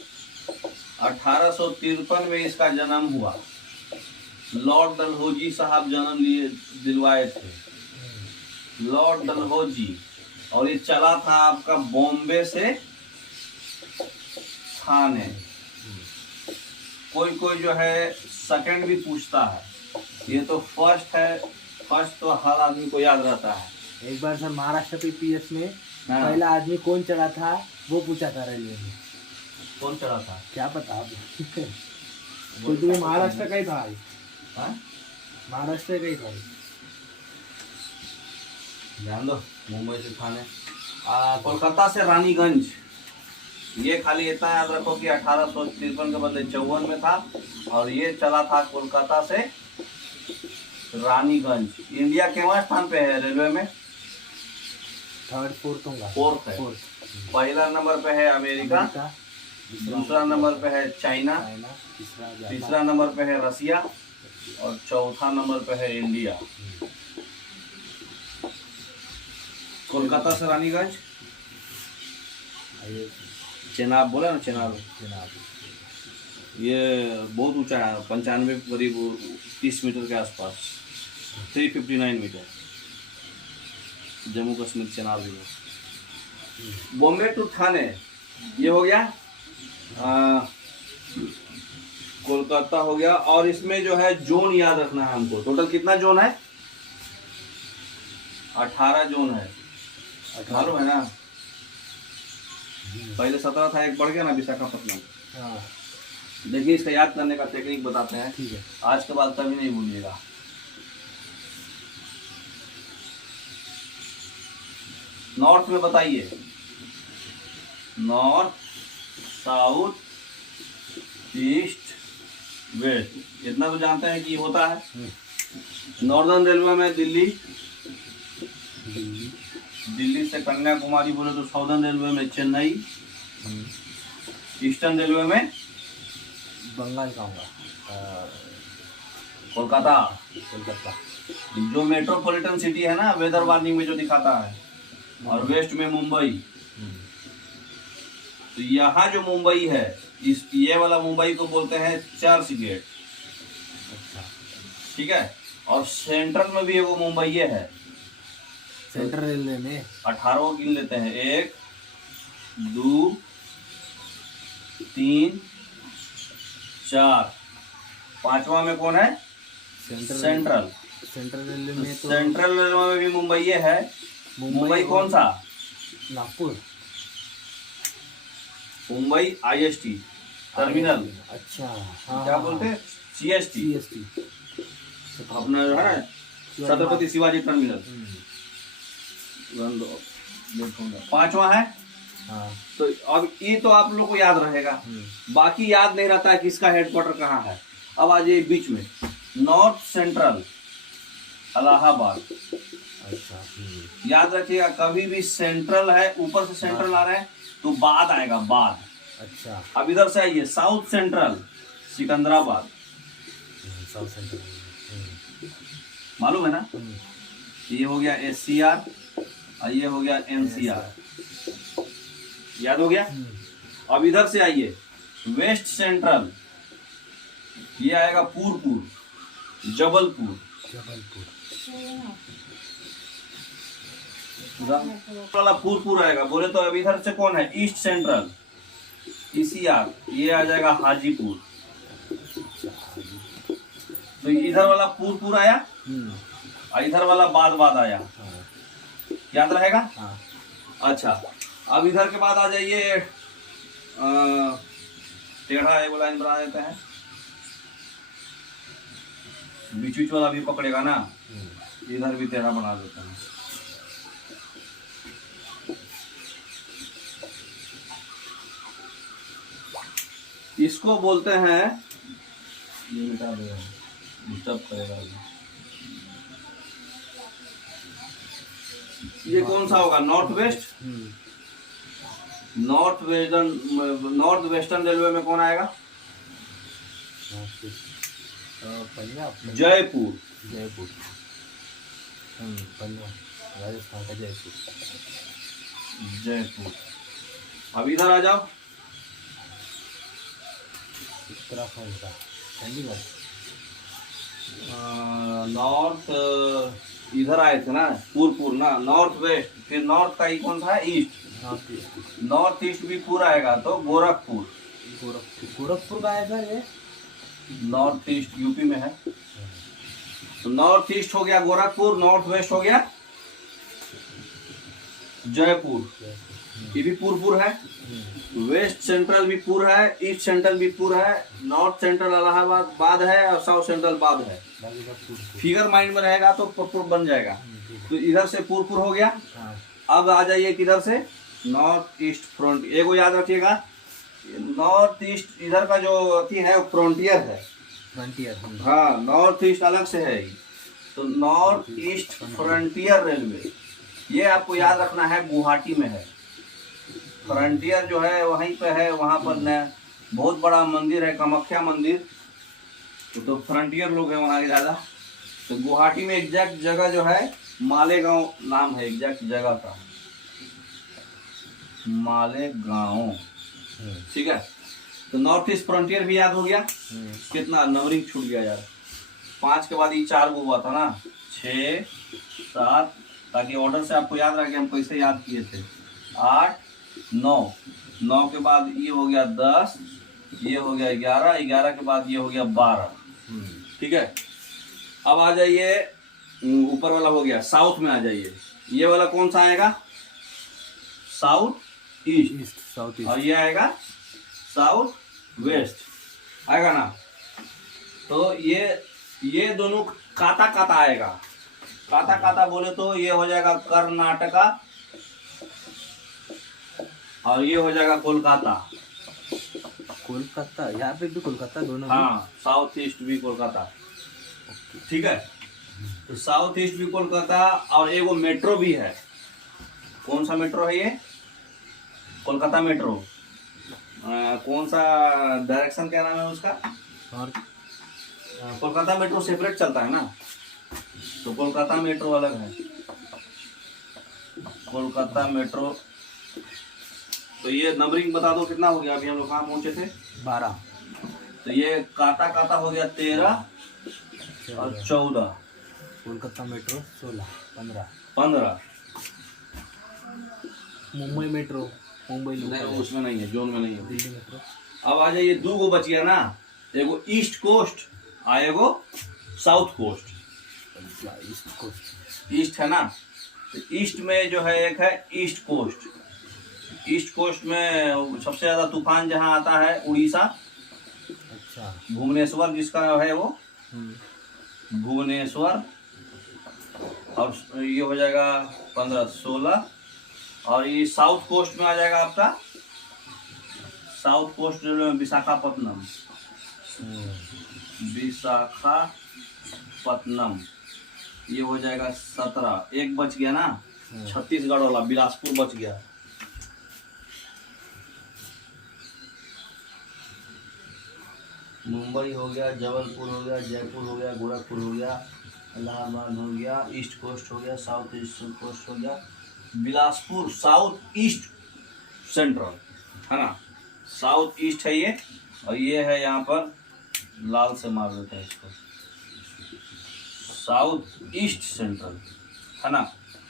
1853 में इसका जन्म हुआ। लॉर्ड डलहौजी साहब जन्म लिए दिलवाए थे, लॉर्ड डलहौजी। और ये चला था आपका बॉम्बे से थाने। कोई कोई जो है सेकंड भी पूछता है, ये तो फर्स्ट है। फर्स्ट तो हर आदमी को याद रहता है। एक बार सर महाराष्ट्र पीपीएस में हाँ। पहला आदमी कौन चढ़ा था वो पूछा था रेलवे में। कौन चढ़ा था? क्या पता आप कोई तो महाराष्ट्र का ही था। हाँ? महाराष्ट्र का ही था। ध्यान दो, मुंबई से थाने। कोलकाता से रानीगंज, ये खाली इतना याद रखो कि 1853 के बदले 54 में था। और ये चला था कोलकाता से रानीगंज। इंडिया केवां स्थान पे है रेलवे में? थर्ड फोर्थ होगा। फोर्थ है। पहला नंबर पे है अमेरिका, दूसरा नंबर पे है चाइना, तीसरा नंबर पे है रसिया और चौथा नंबर पे है इंडिया। कोलकाता से रानीगंज, चेनाब बोला ना, चेनाब। ये बहुत ऊंचा है, 95 करीब 30 मीटर के आसपास, 359 metre. Jammu Kashmir Chenab river. Bombay to Thane ये हो गया। कोलकाता हो गया। और इसमें जो है जोन याद रखना है हमको। टोटल कितना जोन है? 18 जोन है, मालूम है ना? पहले 17 था, एक बढ़ गया ना विशाखापट्टनम। हाँ। देखिए, इसका याद करने का टेक्निक बताते हैं। ठीक है। आज के बाद कभी नहीं भूलिएगा। नॉर्थ में बताइए, नॉर्थ, साउथ, ईस्ट, वेस्ट, इतना तो जानते हैं कि होता है। नॉर्दर्न रेलवे में दिल्ली, दिल्ली से कन्याकुमारी बोले तो साउदर्न रेलवे में चेन्नई, ईस्टर्न रेलवे में बंगाल का होगा, कोलकाता। कोलकाता। जो मेट्रोपॉलिटन सिटी है ना, वेदर वार्निंग में जो दिखाता है। और वेस्ट में मुंबई। तो यहाँ जो मुंबई है, इस ये वाला मुंबई को बोलते हैं चर्च गेट। ठीक है। और सेंट्रल में भी वो मुंबई है। सेंट्रल रेलवे में 18 गिन लेते हैं, 1 2 3 4, पांचवा में कौन है? सेंट्रल। सेंट्रल रेलवे में तो सेंट्रल रेलवे में भी मुंबई है। मुंबई कौन सा? नागपुर। Mumbai IST terminal. अच्छा। क्या बोलते हैं? CST। अपना जो है छत्रपति शिवाजी टर्मिनल। पांचवा है। हाँ। तो अब ये तो आप लोग को याद रहेगा, बाकी याद नहीं रहता है कि इसका हेडक्वार्टर कहाँ है। अब आ जाइए बीच में, नॉर्थ सेंट्रल इलाहाबाद। अच्छा। याद रखिएगा, कभी भी सेंट्रल है, ऊपर से सेंट्रल आ रहे हैं तो बाद आएगा, बाद। अच्छा। अब इधर से आइए, south central Secunderabad. South central मालूम है ना? ये हो गया SCR और ये हो गया NCR। याद हो गया? अब इधर से आइए, वेस्ट सेंट्रल, ये आएगा पूरपुर, जबलपुर। वाला पूरपुर आएगा। बोले तो अब इधर से कौन है? ईस्ट सेंट्रल ECR, ये आ जाएगा हाजीपुर। तो इधर वाला पूरपुर आया और इधर वाला बाद आया। याद रहेगा? अच्छा, अब इधर के बाद आ जाइए, टेढ़ा एक लाइन बना देते हैं, बीच वाला भी पकड़ेगा ना, इधर भी टेढ़ा बना देते हैं। इसको बोलते हैं, ये मिटा देगा, डिस्टर्ब करेगा। ये कौन सा होगा? North west. North western railway में कौन आएगा? पंजाब। जयपुर। जयपुर। पंजाब, राजस्थान का जयपुर। जयपुर। अब इधर आ जाओ, उत्तराखंड का चंडीगढ़। नॉर्थ इधर आए थे ना, पूर्व ना, नॉर्थ वेस्ट, फिर नॉर्थ का ही कौन सा है? East. North east. North east भी पूरा आएगा तो गोरखपुर। गोरखपुर का है सर ये? नॉर्थ ईस्ट यूपी में है। तो नॉर्थ ईस्ट हो गया गोरखपुर, नॉर्थ वेस्ट हो गया जयपुर। ये भी पूर्व है। वेस्ट सेंट्रल भी पूरा है, ईस्ट सेंट्रल भी पूरा है, नॉर्थ सेंट्रल इलाहाबाद बाद है और साउथ सेंट्रल बाद है। फिगर माइंड में रहेगा तो पूर्व बन जाएगा। तो इधर से पूर्व हो गया। अब आ जाइए किधर से? North east front. एगो याद रखिएगा, नॉर्थ ईस्ट इधर का जो अथी है फ्रंटियर है। फ्रंटियर। हाँ, नॉर्थ ईस्ट अलग से है। तो नॉर्थ ईस्ट फ्रंटियर रेलवे, ये आपको याद रखना है, गुवाहाटी में है। फ्रंटियर जो है वहीं पे है, वहाँ पर न बहुत बड़ा मंदिर है, कामाख्या मंदिर। तो फ्रंटियर लोग हैं वहाँ के ज़्यादा। तो गुवाहाटी में एग्जैक्ट जगह जो है मालेगांव नाम है एग्जैक्ट जगह का, मालेगांव। ठीक है। तो नॉर्थ ईस्ट फ्रंटियर भी याद हो गया। कितना नंबरिंग छूट गया यार, 5 के बाद ये 4 गो हुआ था ना, 6 7, ताकि ऑर्डर से आपको याद रहा कि हम कैसे याद किए थे। 8 9, 9 के बाद ये हो गया 10, ये हो गया 11, 11 के बाद ये हो गया 12। ठीक है। अब आ जाइए, ऊपर वाला हो गया, साउथ में आ जाइए। ये वाला कौन सा आएगा? South east. South east. और ये आएगा साउथ वेस्ट आएगा ना। तो ये दोनों काता काता आएगा। काता काता बोले तो ये हो जाएगा कर्नाटका और ये हो जाएगा कोलकाता। कोलकाता, यहाँ पे भी कोलकाता दोनों। हाँ, साउथ ईस्ट भी कोलकाता। ठीक है। तो साउथ ईस्ट भी कोलकाता, और एगो मेट्रो भी है। कौन सा मेट्रो है ये? कोलकाता मेट्रो। कौन सा डायरेक्शन, क्या नाम है उसका? और कोलकाता मेट्रो सेपरेट चलता है ना, तो कोलकाता मेट्रो अलग है। कोलकाता मेट्रो। तो ये नंबरिंग बता दो कितना हो गया? अभी हम लोग कहाँ पहुंचे थे? 12। तो ये काता काता हो गया 13 और 14। कोलकाता मेट्रो 16 15। मुंबई मेट्रो, मुंबई नहीं, उसमें नहीं है, जोन में नहीं है। दिल्ली मेट्रो। अब आ जाइए, 2 गो बच गया ना, एगो ईस्ट कोस्ट और एगो south coast. East coast. East है ना, तो ईस्ट में जो है एक है ईस्ट कोस्ट। ईस्ट कोस्ट में सबसे ज्यादा तूफान जहाँ आता है उड़ीसा। अच्छा। भुवनेश्वर जिसका है वो भुवनेश्वर। और ये हो जाएगा 15 16। और ये साउथ कोस्ट में आ जाएगा आपका, साउथ कोस्ट में विशाखापट्टनम। विशाखापट्टनम ये हो जाएगा 17। एक बच गया ना, छत्तीसगढ़ वाला बिलासपुर बच गया। मुंबई हो गया, जबलपुर हो गया, जयपुर हो गया, गोरखपुर हो गया, इलाहाबाद हो गया, ईस्ट कोस्ट हो गया, साउथ ईस्ट कोस्ट हो गया, बिलासपुर साउथ ईस्ट सेंट्रल है ना। साउथ ईस्ट है ये, और ये है यहाँ पर लाल से मार देते हैं इसको, साउथ ईस्ट सेंट्रल है ना।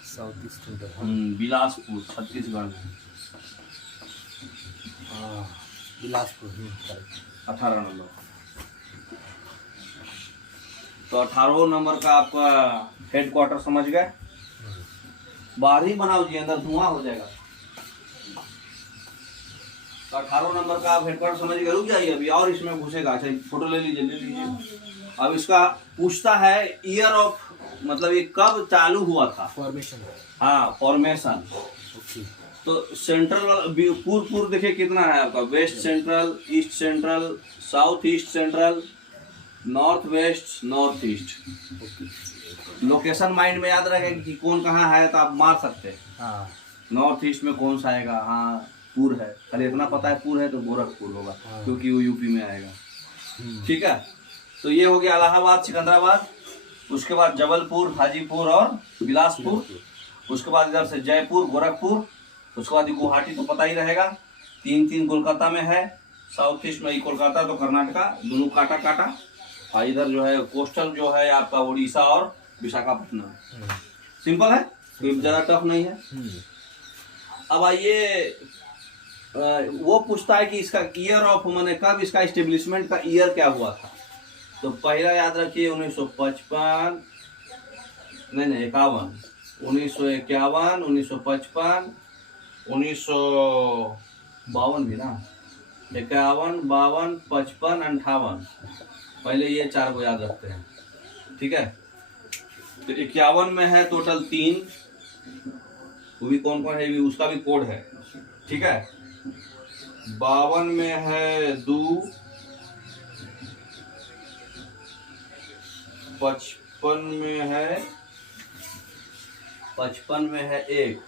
South east central. Bilaspur Chhattisgarh में। बिलासपुर 18 नंबर। तो 18 नंबर का आपका हेडक्वार्टर समझ गए। बाहर ही बनाओ जी, अंदर धुआं हो जाएगा। तो 18 नंबर का आप हेडक्वार्टर समझ गए। रुक जाइए अभी, और इसमें घुसेगा। अच्छा, फोटो ले लीजिए। अब इसका पूछता है ईयर ऑफ, मतलब ये कब चालू हुआ था, फॉर्मेशन। हाँ, फॉर्मेशन। ओके। तो सेंट्रल पूर्व देखिए कितना है आपका, west central, east central, south east central, north west, north east. Location mind में याद रखेगा कि कौन कहाँ है, तो आप मार सकते हैं। हाँ नॉर्थ ईस्ट में कौन सा आएगा, हाँ पुर है, खाली इतना पता है पुर है तो गोरखपुर होगा, क्योंकि वो यूपी में आएगा। ठीक है, तो ये हो गया इलाहाबाद, सिकंदराबाद। उसके बाद जबलपुर, हाजीपुर और बिलासपुर। उसके बाद इधर से जयपुर, गोरखपुर। उसके बाद गुवाहाटी तो पता ही रहेगा। 3 कोलकाता में है। साउथ ईस्ट में ही कोलकाता तो कर्नाटका, दोनों काटा काटा। और इधर जो है कोस्टल जो है आपका उड़ीसा और विशाखापट्टनम। सिंपल है, कोई ज्यादा टफ नहीं है। अब आइए, वो पूछता है कि इसका ईयर ऑफ, मैंने कब इसका एस्टेब्लिशमेंट का ईयर क्या हुआ था। तो पहला याद रखिए 1955, नहीं 51, 1951, 1955, 1952 भी ना, 51, 52, 55, 58। पहले ये 4 को याद रखते हैं। ठीक है, तो 51 में है टोटल 3, वो भी कौन कौन है, भी उसका भी कोड है। ठीक है, 52 में है 2, 55 में है 1,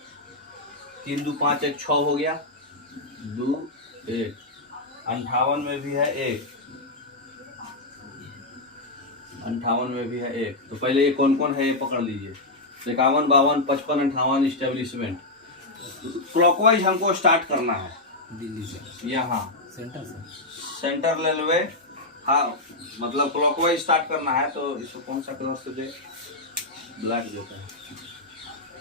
3 2 5 1 6 हो गया, 2 1। 58 में भी है 1, 58 में भी है 1। तो पहले ये कौन कौन है ये पकड़ लीजिए। 51, 52, 55, 58 इस्टेब्लिशमेंट। क्लॉकवाइज हमको स्टार्ट करना है दिल्ली से, यहाँ सेंटर से, सेंटर रेलवे। हाँ, मतलब क्लॉकवाइज स्टार्ट करना है। तो इसको कौन सा कलर से दे, ब्लैक देते हैं।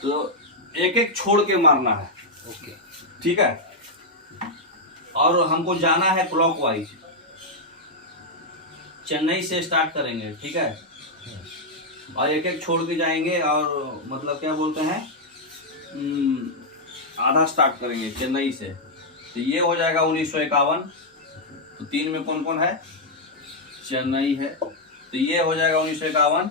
तो एक एक छोड़ के मारना है। ओके, ठीक है, और हमको जाना है क्लॉकवाइज। चेन्नई से स्टार्ट करेंगे। ठीक है, और एक एक छोड़ के जाएंगे, और मतलब क्या बोलते हैं, आधा स्टार्ट करेंगे चेन्नई से। तो ये हो जाएगा 1951। तो 3 में कौन कौन है, चेन्नई है। तो ये हो जाएगा 1951।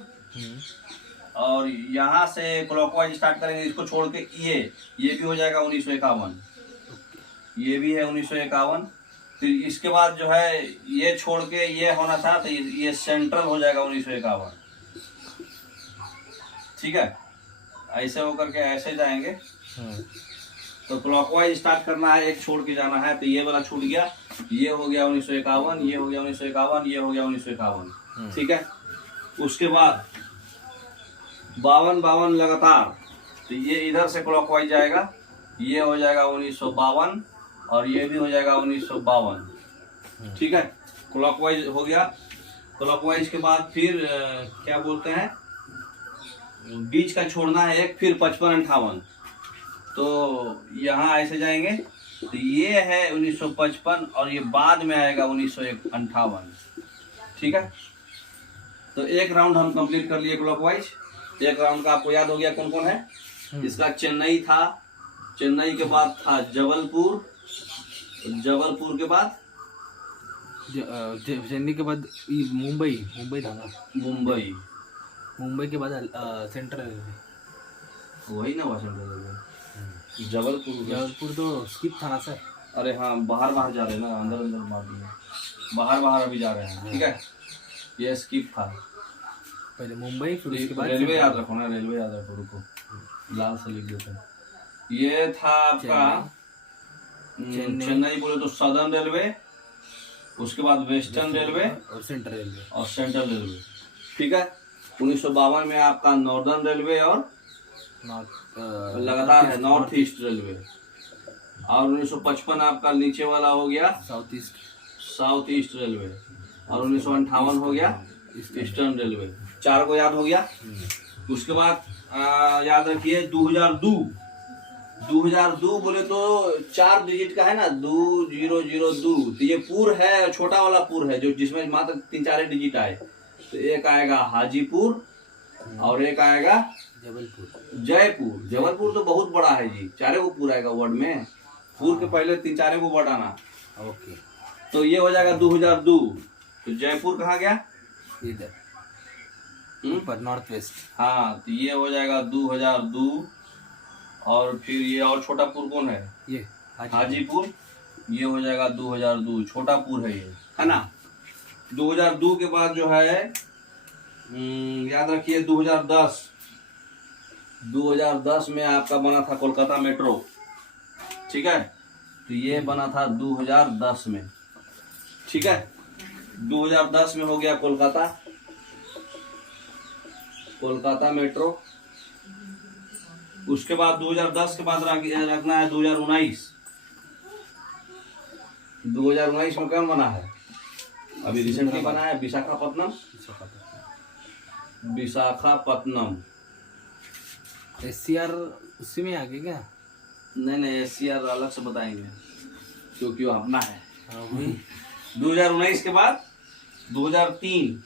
और यहाँ से क्लॉकवाइज स्टार्ट करेंगे, इसको छोड़ के ये भी हो जाएगा 1951। ये भी है 1951। फिर इसके बाद जो है ये छोड़ के ये होना था, तो ये सेंट्रल हो जाएगा 1951। ठीक है, ऐसे होकर के ऐसे जाएंगे। तो क्लॉकवाइज स्टार्ट करना है, एक छोड़ के जाना है। तो ये वाला छूट गया, ये हो गया 1951, ये हो गया 1951, ये हो गया 1951। ठीक है, उसके बाद 52 52 लगातार। तो ये इधर से क्लॉकवाइज जाएगा, ये हो जाएगा 1952, और ये भी हो जाएगा 1952। ठीक है, क्लॉकवाइज हो गया। क्लॉकवाइज के बाद फिर क्या बोलते हैं, बीच का छोड़ना है एक, फिर 55 58। तो यहाँ ऐसे जाएंगे। तो ये है 1955, और ये बाद में आएगा 1958। ठीक है, तो एक राउंड हम कंप्लीट कर लिए क्लॉकवाइज। एक राउंड का आपको याद हो गया कौन कौन है। इसका चेन्नई था, चेन्नई के बाद था जबलपुर, जबलपुर के बाद चेन्नई के बाद मुंबई था ना, मुंबई के बाद सेंट्रल, वही ना वाशिंगटन। जबलपुर तो स्किप था ना सर। अरे हाँ, बाहर जा रहे हैं ना, अंदर मार दिए, बाहर अभी जा रहे हैं। ठीक है, ये स्किप था। पहले मुंबई, फिर उसके बाद रेलवे याद रखो ना, रेलवे याद रखो, रुको लाल से लिख देते हैं। ये था आपका चेन्नई बोले तो सदर्न रेलवे, उसके बाद वेस्टर्न रेलवे और सेंट्रल रेलवे। ठीक है, 1952 में आपका नॉर्दर्न रेलवे और लगातार है नॉर्थ ईस्ट रेलवे। और 1955 आपका नीचे वाला हो गया साउथ ईस्ट रेलवे। और 1958 हो गया ईस्टर्न रेलवे। 4 को याद हो गया। उसके बाद याद रखिए 2002 बोले तो 4 डिजिट का है ना, 2002। तो ये पुर है, छोटा वाला पुर है जो जिसमें मात्र 3-4 डिजिट आए। तो एक आएगा हाजीपुर और एक आएगा जयपुर। जबलपुर तो बहुत बड़ा है जी, 4 को पुर आएगा वर्ड में। पुर के पहले 3-4 को वर्ड आना। ओके, तो ये हो जाएगा 2002। तो जयपुर कहाँ गया, इधर ऊपर नॉर्थ वेस्ट। हाँ, तो ये हो जाएगा 2002। और फिर ये और छोटा पुर कौन है, ये हाजीपुर। ये हो जाएगा 2002, छोटा पुर है ये, है ना। 2002 के बाद जो है याद रखिए 2010 में आपका बना था कोलकाता मेट्रो, ठीक है। तो ये बना था 2010 में, ठीक है। 2010 में हो गया कोलकाता मेट्रो। उसके बाद 2010 के बाद रखना है 2019 में कौन बना है? अभी रिसेंटली बना है विशाखापत्तनम। SCR उसी में आ गया क्या? नहीं SCR अलग से बताएंगे क्योंकि वो अपना है। हाँ वही। 2019 के बाद 2003,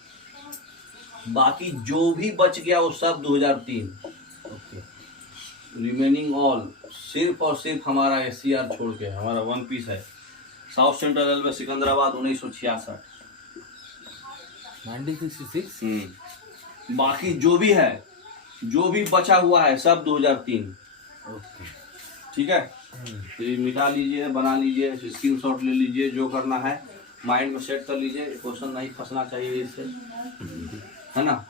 बाकी जो भी बच गया वो सब 2003। ओके। रिमेनिंग ऑल सिर्फ और सिर्फ हमारा SCR छोड़ के, हमारा वन पीस है। South central railway Secunderabad 1966। 1966। बाकी जो भी है, जो भी बचा हुआ है सब 2003। ओके ठीक है। तो ये मिटा लीजिए, बना लीजिए, स्क्रीनशॉट ले लीजिए, जो करना है माइंड में सेट कर लीजिए। क्वेश्चन नहीं फंसना चाहिए इससे, है ना।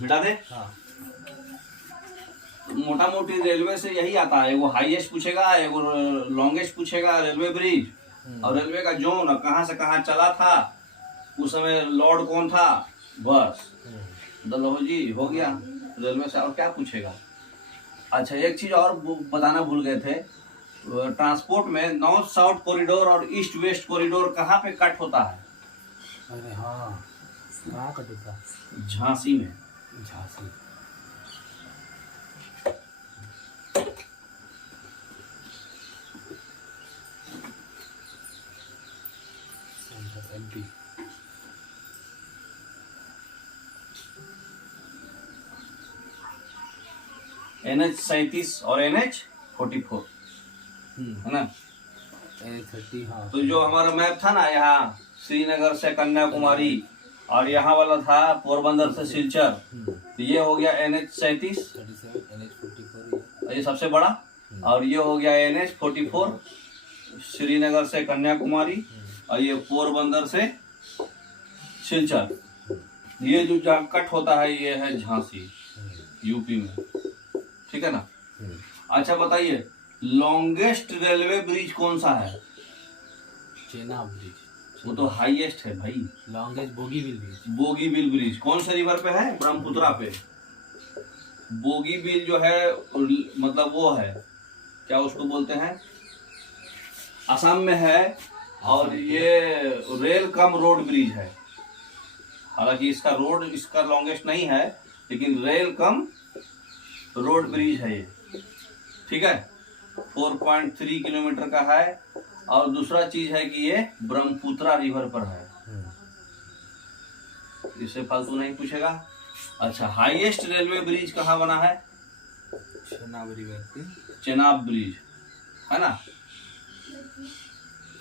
मिटा दे। हाँ। मोटा मोटी रेलवे से यही आता है, एगो हाईएस्ट पूछेगा, एगो लॉन्गेस्ट पूछेगा, रेलवे ब्रिज और रेलवे का जोन, कहाँ से कहाँ चला था, उस समय लॉर्ड कौन था, बस डलहौजी हो गया रेलवे से। और क्या पूछेगा? अच्छा एक चीज और बताना भूल गए थे, ट्रांसपोर्ट में नॉर्थ साउथ कॉरिडोर और ईस्ट वेस्ट कॉरिडोर कहाँ पे कट होता है? अरे हाँ, कहाँ कटे था? झांसी में। झांसी। MP। NH 37 और NH 44 है ना। NH 30। हाँ। तो जो हमारा मैप था ना, यहाँ श्रीनगर से कन्याकुमारी और यहाँ वाला था पोरबंदर से सिलचर, तो ये हो गया NH 37, NH 44 ये सबसे बड़ा, और ये हो गया NH 44 श्रीनगर से कन्याकुमारी, और ये पोरबंदर से सिलचर। ये जो जहाँ कट होता है ये है झांसी, यूपी में, ठीक है ना। अच्छा बताइए, लॉन्गेस्ट रेलवे ब्रिज कौन सा है? चेनाब ब्रिज। वो तो हाईएस्ट है भाई। Longest Bogibeel bridge. Bogibeel bridge कौन से रिवर पे है? ब्रह्मपुत्रा पे। बोगीबिल जो है मतलब वो है, क्या उसको बोलते हैं, असम में है। और ये रेल कम रोड ब्रिज है, हालांकि इसका रोड इसका लॉन्गेस्ट नहीं है, लेकिन रेल कम रोड ब्रिज है ये, ठीक है। 4.3 किलोमीटर का है। और दूसरा चीज है कि ये ब्रह्मपुत्रा रिवर पर है, इससे फालतू नहीं पूछेगा। अच्छा, हाईएस्ट रेलवे ब्रिज कहाँ बना है? चेनाब रिवर पे। चेनाब ब्रिज है ना।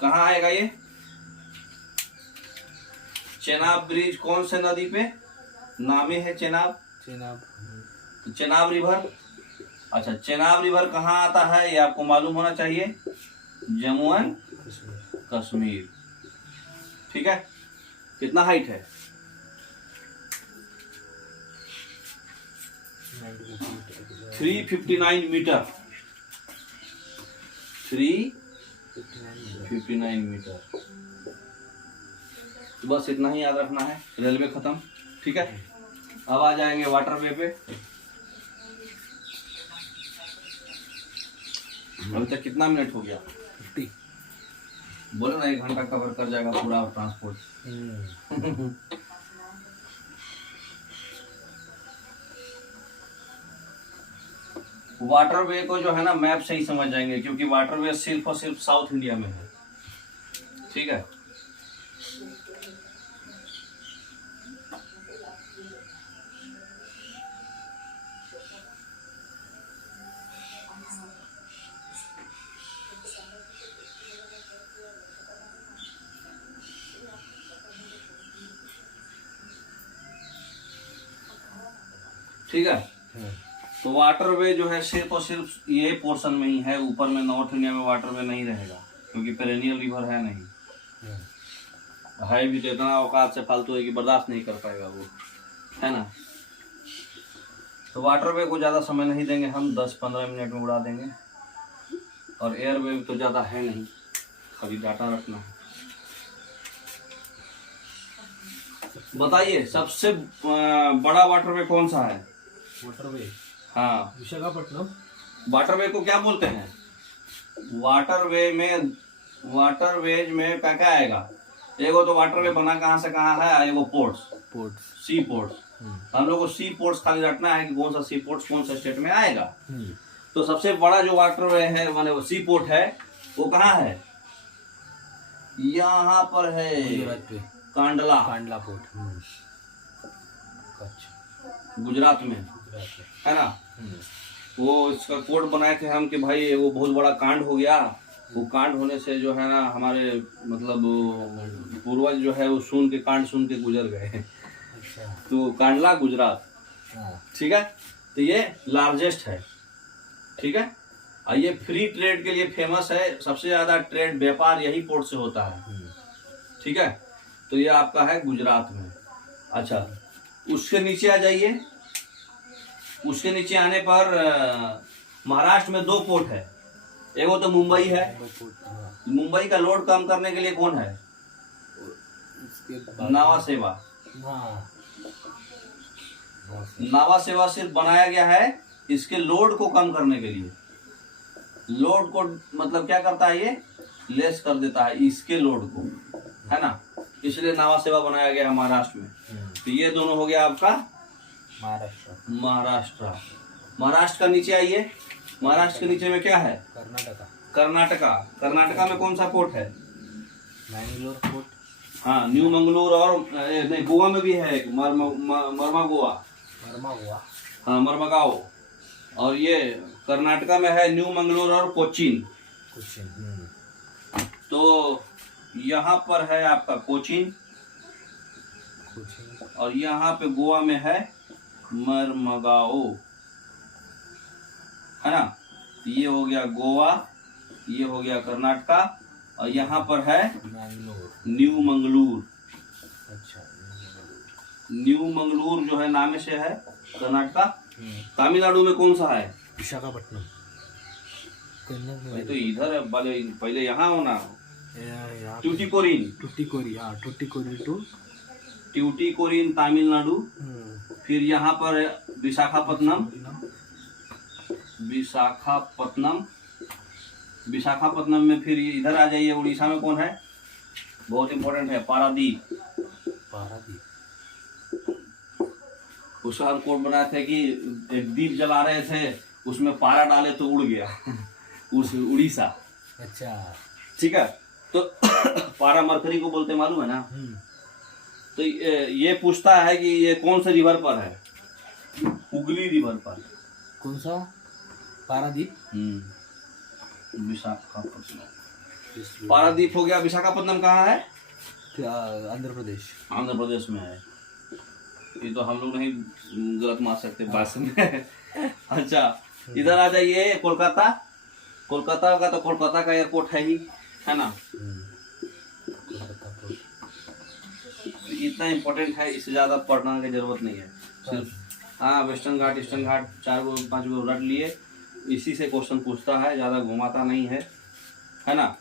कहाँ आएगा ये चेनाब ब्रिज? कौन से नदी पे? नामे है चेनाब। चेनाब। तो चेनाब रिवर, अच्छा चेनाब रिवर कहाँ आता है ये आपको मालूम होना चाहिए, जम्मू एंड कश्मीर, ठीक है। कितना हाइट है? 359 मीटर। 359 मीटर। तो बस इतना ही याद रखना है, रेलवे खत्म, ठीक है। अब आ जाएंगे वाटरवे पे। अभी तक कितना मिनट हो गया? 50। बोले ना 1 घंटा कवर कर जाएगा पूरा ट्रांसपोर्ट। वाटरवे को जो है ना मैप से ही समझ जाएंगे, क्योंकि वाटरवे सिर्फ और सिर्फ साउथ इंडिया में है, ठीक है। ठीक है। तो वाटरवे जो है सिर्फ और सिर्फ ये पोर्शन में ही है, ऊपर में नॉर्थ इंडिया में वाटरवे नहीं रहेगा। क्योंकि पेरेनियल रिवर है नहीं, है भी तो इतना औकात से फालतू है कि बर्दाश्त नहीं कर पाएगा वो, है ना। तो वाटर वे को ज़्यादा समय नहीं देंगे हम, 10-15 मिनट में उड़ा देंगे। और एयर वे तो ज़्यादा है नहीं, खाली डाटा रखना है। बताइए सबसे बड़ा वाटर वे कौन सा है? वाटरवे, हाँ, विशाखापट्टनम। वाटर वे को क्या बोलते हैं? वाटर वेज में क्या क्या आएगा? एगो तो वाटर वे बना कहाँ से कहाँ है, एगो पोर्ट्स, सी पोर्ट्स। हम लोग को सी पोर्ट्स खाली रखना है कि कौन सा सी पोर्ट्स कौन सा स्टेट में आएगा। तो सबसे बड़ा जो वाटर वे है माने वो सी पोर्ट है, वो कहाँ है? यहाँ पर है, कांडला पोर्ट, गुजरात में, है ना। वो इसका कोड बनाए थे हम कि भाई वो बहुत बड़ा कांड हो गया, वो कांड होने से जो है ना हमारे मतलब पूर्वज जो है वो कांड सुन के गुजर गए। तो कांडला गुजरात, ठीक है। तो ये लार्जेस्ट है, ठीक है। और ये फ्री ट्रेड के लिए फेमस है, सबसे ज्यादा ट्रेड व्यापार यही पोर्ट से होता है, ठीक है। तो ये आपका है गुजरात में। अच्छा, उसके नीचे आ जाइए। उसके नीचे आने पर महाराष्ट्र में 2 पोर्ट है, एगो तो मुंबई है। मुंबई का लोड कम करने के लिए कौन है? नावा सेवा। नावा सेवा सिर्फ बनाया गया है इसके लोड को कम करने के लिए। लोड को मतलब क्या करता है, ये लेस कर देता है इसके लोड को, है ना। इसलिए नावा सेवा बनाया गया है महाराष्ट्र में। तो ये दोनों हो गया आपका महाराष्ट्र। महाराष्ट्र का नीचे आइए। महाराष्ट्र के नीचे में क्या है? कर्नाटका में कौन सा पोर्ट है? मैंगलोर पोर्ट। हाँ, न्यू मंगलोर। और नहीं, गोवा में भी है एक मर्मागोवा। हाँ, मर्मगांव। और ये कर्नाटका में है न्यू मंगलोर और कोचीन। तो यहाँ पर है आपका कोचीन, और यहाँ पे गोवा में है मर्मगांव, है ना। ये हो गया गोवा, ये हो गया कर्नाटका, और यहाँ पर है न्यू मंगलूर। न्यू मंगलूर जो है नामे से है कर्नाटका। तमिलनाडु में कौन सा है? विशाखापट्टनम। तो इधर पहले यहाँ होना, ट्यूटिकोरिन तमिलनाडु। फिर यहाँ पर विशाखापट्टनम। विशाखापट्टनम में फिर इधर आ जाइए, उड़ीसा में कौन है? बहुत इंपॉर्टेंट है, पारादीप। उसका हम कोड बनाए थे कि एक दीप जला रहे थे, उसमें पारा डाले तो उड़ गया उस उड़ीसा। अच्छा, ठीक है। तो पारा मरकरी को बोलते मालूम है ना। तो ये पूछता है कि ये कौन से रिवर पर है? हुगली रिवर पर। कौन सा? पारादीप। विशाखापट्टनम। पारादीप हो गया। विशाखापट्टनम कहाँ है? आंध्र प्रदेश में है। ये तो हम लोग नहीं गलत मार सकते भाषा में। अच्छा, इधर आ जाइए। कोलकाता का तो कोलकाता का एयरपोर्ट है ही, है ना। इतना इम्पोर्टेंट है, इससे ज्यादा पढ़ना की जरूरत नहीं है। सिर्फ हाँ, वेस्टर्न घाट ईस्टर्न घाट 4-5 गो रट लिए, इसी से क्वेश्चन पूछता है, ज्यादा घुमाता नहीं है, है ना।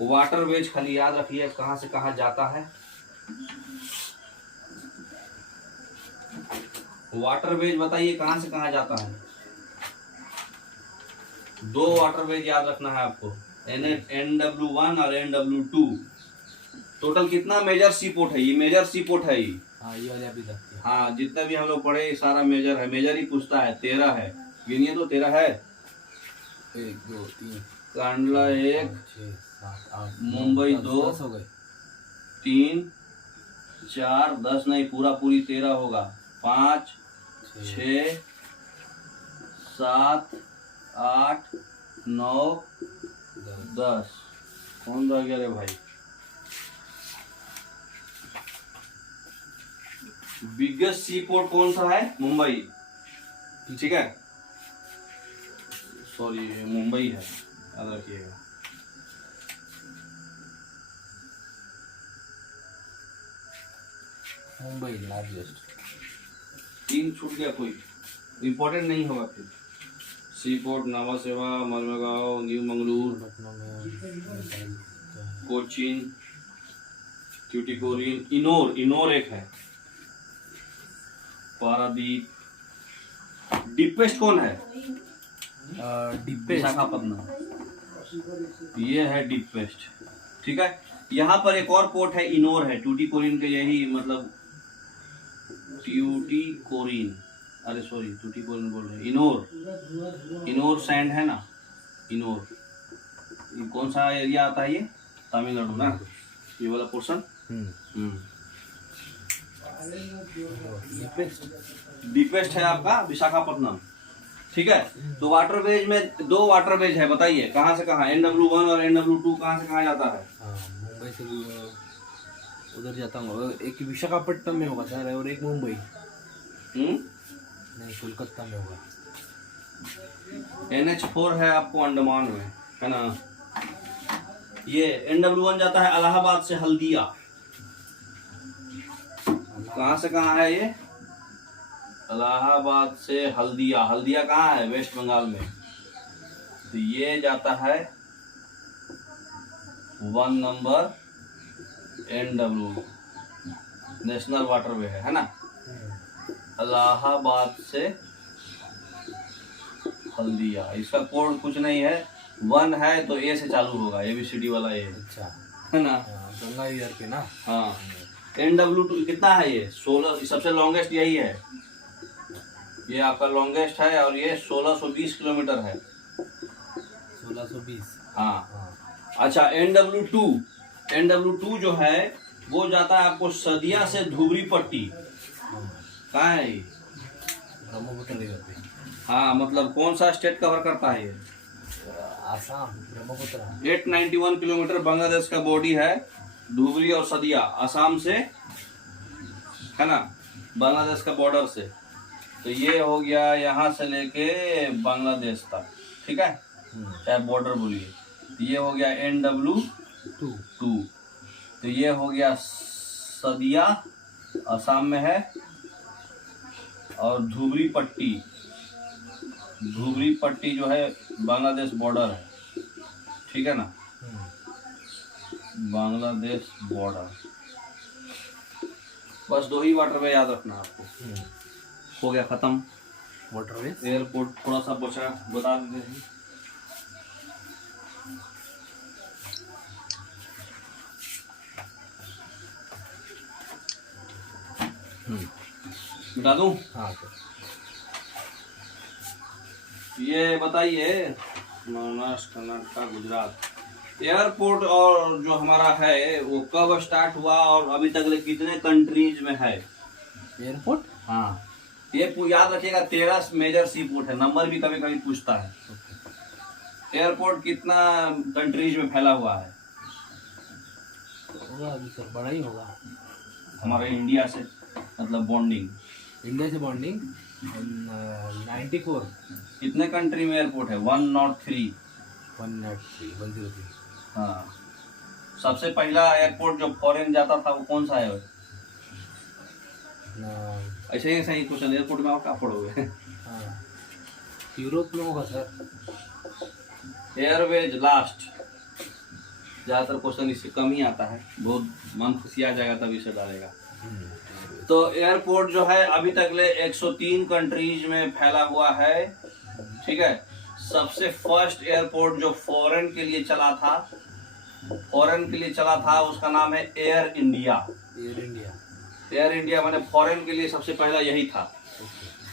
वाटर वेज खाली याद रखिए कहाँ से कहाँ जाता है। वाटर वेज बताइए कहाँ से कहाँ जाता है। 2 वाटर वेज याद रखना है आपको, NW1 और NW2। टोटल कितना मेजर सी पोर्ट है? ये मेजर सी पोर्ट है ये। हाँ, ये वाले अभी तक। हाँ, जितना भी हम लोग पढ़े सारा मेजर है। मेजर ही पूछता है। 13 है, गिनिए तो 13 है। 1 2 3 कांडला 1, 6 7 8 मुंबई 2, 3 4 10 नहीं, पूरी 13 होगा। 5 6 7 8 9 10। कौन रह गया रे भाई? बिगेस्ट सी पोर्ट कौन सा है? मुंबई, ठीक है। सॉरी, मुंबई है, याद रखिएगा। मुंबई लार्जेस्ट। 3 छूट गया, कोई इम्पोर्टेंट नहीं होगा फिर। सी पोर्ट, नावा सेवा, मरमगांव, न्यू मंगलूर, पटना में कोचीन, ट्यूटिकोरिन, इनोर, इनोर एक है, पारादीप। डीपेस्ट कौन है? डिपेस्ट। विशाखापट्टनम, ये है डीपेस्ट। ठीक है, यहाँ पर एक और पोर्ट है, इनोर है, ट्यूटिकोरिन के यही मतलब ट्यूटिकोरिन, अरे सॉरी ट्यूटिकोरिन बोल रहे हैं, इनोर, इनोर सैंड है ना, इनोर। ये कौन सा एरिया आता है? ये तमिलनाडु ना, ये वाला पोर्शन। डीपेस्ट है आपका विशाखापट्टनम। ठीक है, तो वाटरवेज में 2 वाटरवेज है, बताइए कहाँ से कहाँ? NW1 और NW2 कहाँ से कहाँ जाता है? मुंबई से उधर जाता हूँ, एक विशाखापट्टनम में होगा सर और एक मुंबई। नहीं, कोलकाता में होगा। NH4 है आपको अंडमान में, है ना। ये NW1 जाता है इलाहाबाद से हल्दिया। कहाँ से कहाँ है ये? इलाहाबाद से हल्दिया। हल्दिया कहाँ है? वेस्ट बंगाल में। तो ये जाता है 1 नंबर NW, नेशनल वाटरवे है ना। इलाहाबाद से हल्दिया, इसका कोड कुछ नहीं है, 1 है तो A से चालू होगा, ABCD वाला A, अच्छा है ना। गंगा रिवर पे ना। हाँ, NW2 कितना है? ये 16, सबसे लॉन्गेस्ट यही है, ये आपका लॉन्गेस्ट है, और ये 1620 किलोमीटर है। 1620। हाँ। अच्छा, NW2 जो है वो जाता है आपको सदिया से धुबरी पट्टी। कहाँ है ये? ब्रह्मपुत्र रिवर पे। हाँ, मतलब कौन सा स्टेट कवर करता है ये? आसाम, ब्रह्मपुत्र। 891 किलोमीटर बांग्लादेश का बॉडी है, धुबरी और सदिया, असम से, है ना, बांग्लादेश का बॉर्डर से। तो ये हो गया यहाँ से लेके बांग्लादेश तक, ठीक है, चाहे बॉर्डर बोलिए। ये हो गया NW2। तो ये हो गया सदिया, असम में है, और धुबरी पट्टी जो है बांग्लादेश बॉर्डर है, ठीक है ना, बांग्लादेश बॉर्डर। बस 2 ही वाटरवे याद रखना आपको। हो गया खत्म वाटरवे। एयरपोर्ट थोड़ा सा बचा, बता देते हैं। बता दूं? हाँ। ये बताइए, महाराष्ट्र, कर्नाटका, गुजरात एयरपोर्ट और जो हमारा है वो कब स्टार्ट हुआ और अभी तक कितने कंट्रीज में है एयरपोर्ट? हाँ, ये याद रखिएगा, 13 मेजर सी पोर्ट है, नंबर भी कभी कभी पूछता है। एयरपोर्ट कितना कंट्रीज में फैला हुआ है? होगा अभी सर, बड़ा ही होगा हमारे इंडिया से, मतलब बॉन्डिंग इंडिया से बॉन्डिंग 94। कितने कंट्री में एयरपोर्ट है? 103। 103। हाँ, सबसे पहला एयरपोर्ट जो फॉरेन जाता था वो कौन सा है? ऐसे ही सही क्वेश्चन, एयरपोर्ट में आप क्या पढ़ोगे? हाँ, यूरोप में होगा सर। एयरवेज लास्ट, ज्यादातर क्वेश्चन इससे कम ही आता है, बहुत मन खुशी आ जाएगा तभी से डालेगा। तो एयरपोर्ट जो है अभी तक ले 103 कंट्रीज में फैला हुआ है, ठीक है। सबसे फर्स्ट एयरपोर्ट जो फॉरेन के लिए चला था उसका नाम है एयर इंडिया। एयर इंडिया मैंने फॉरेन के लिए सबसे पहला यही था।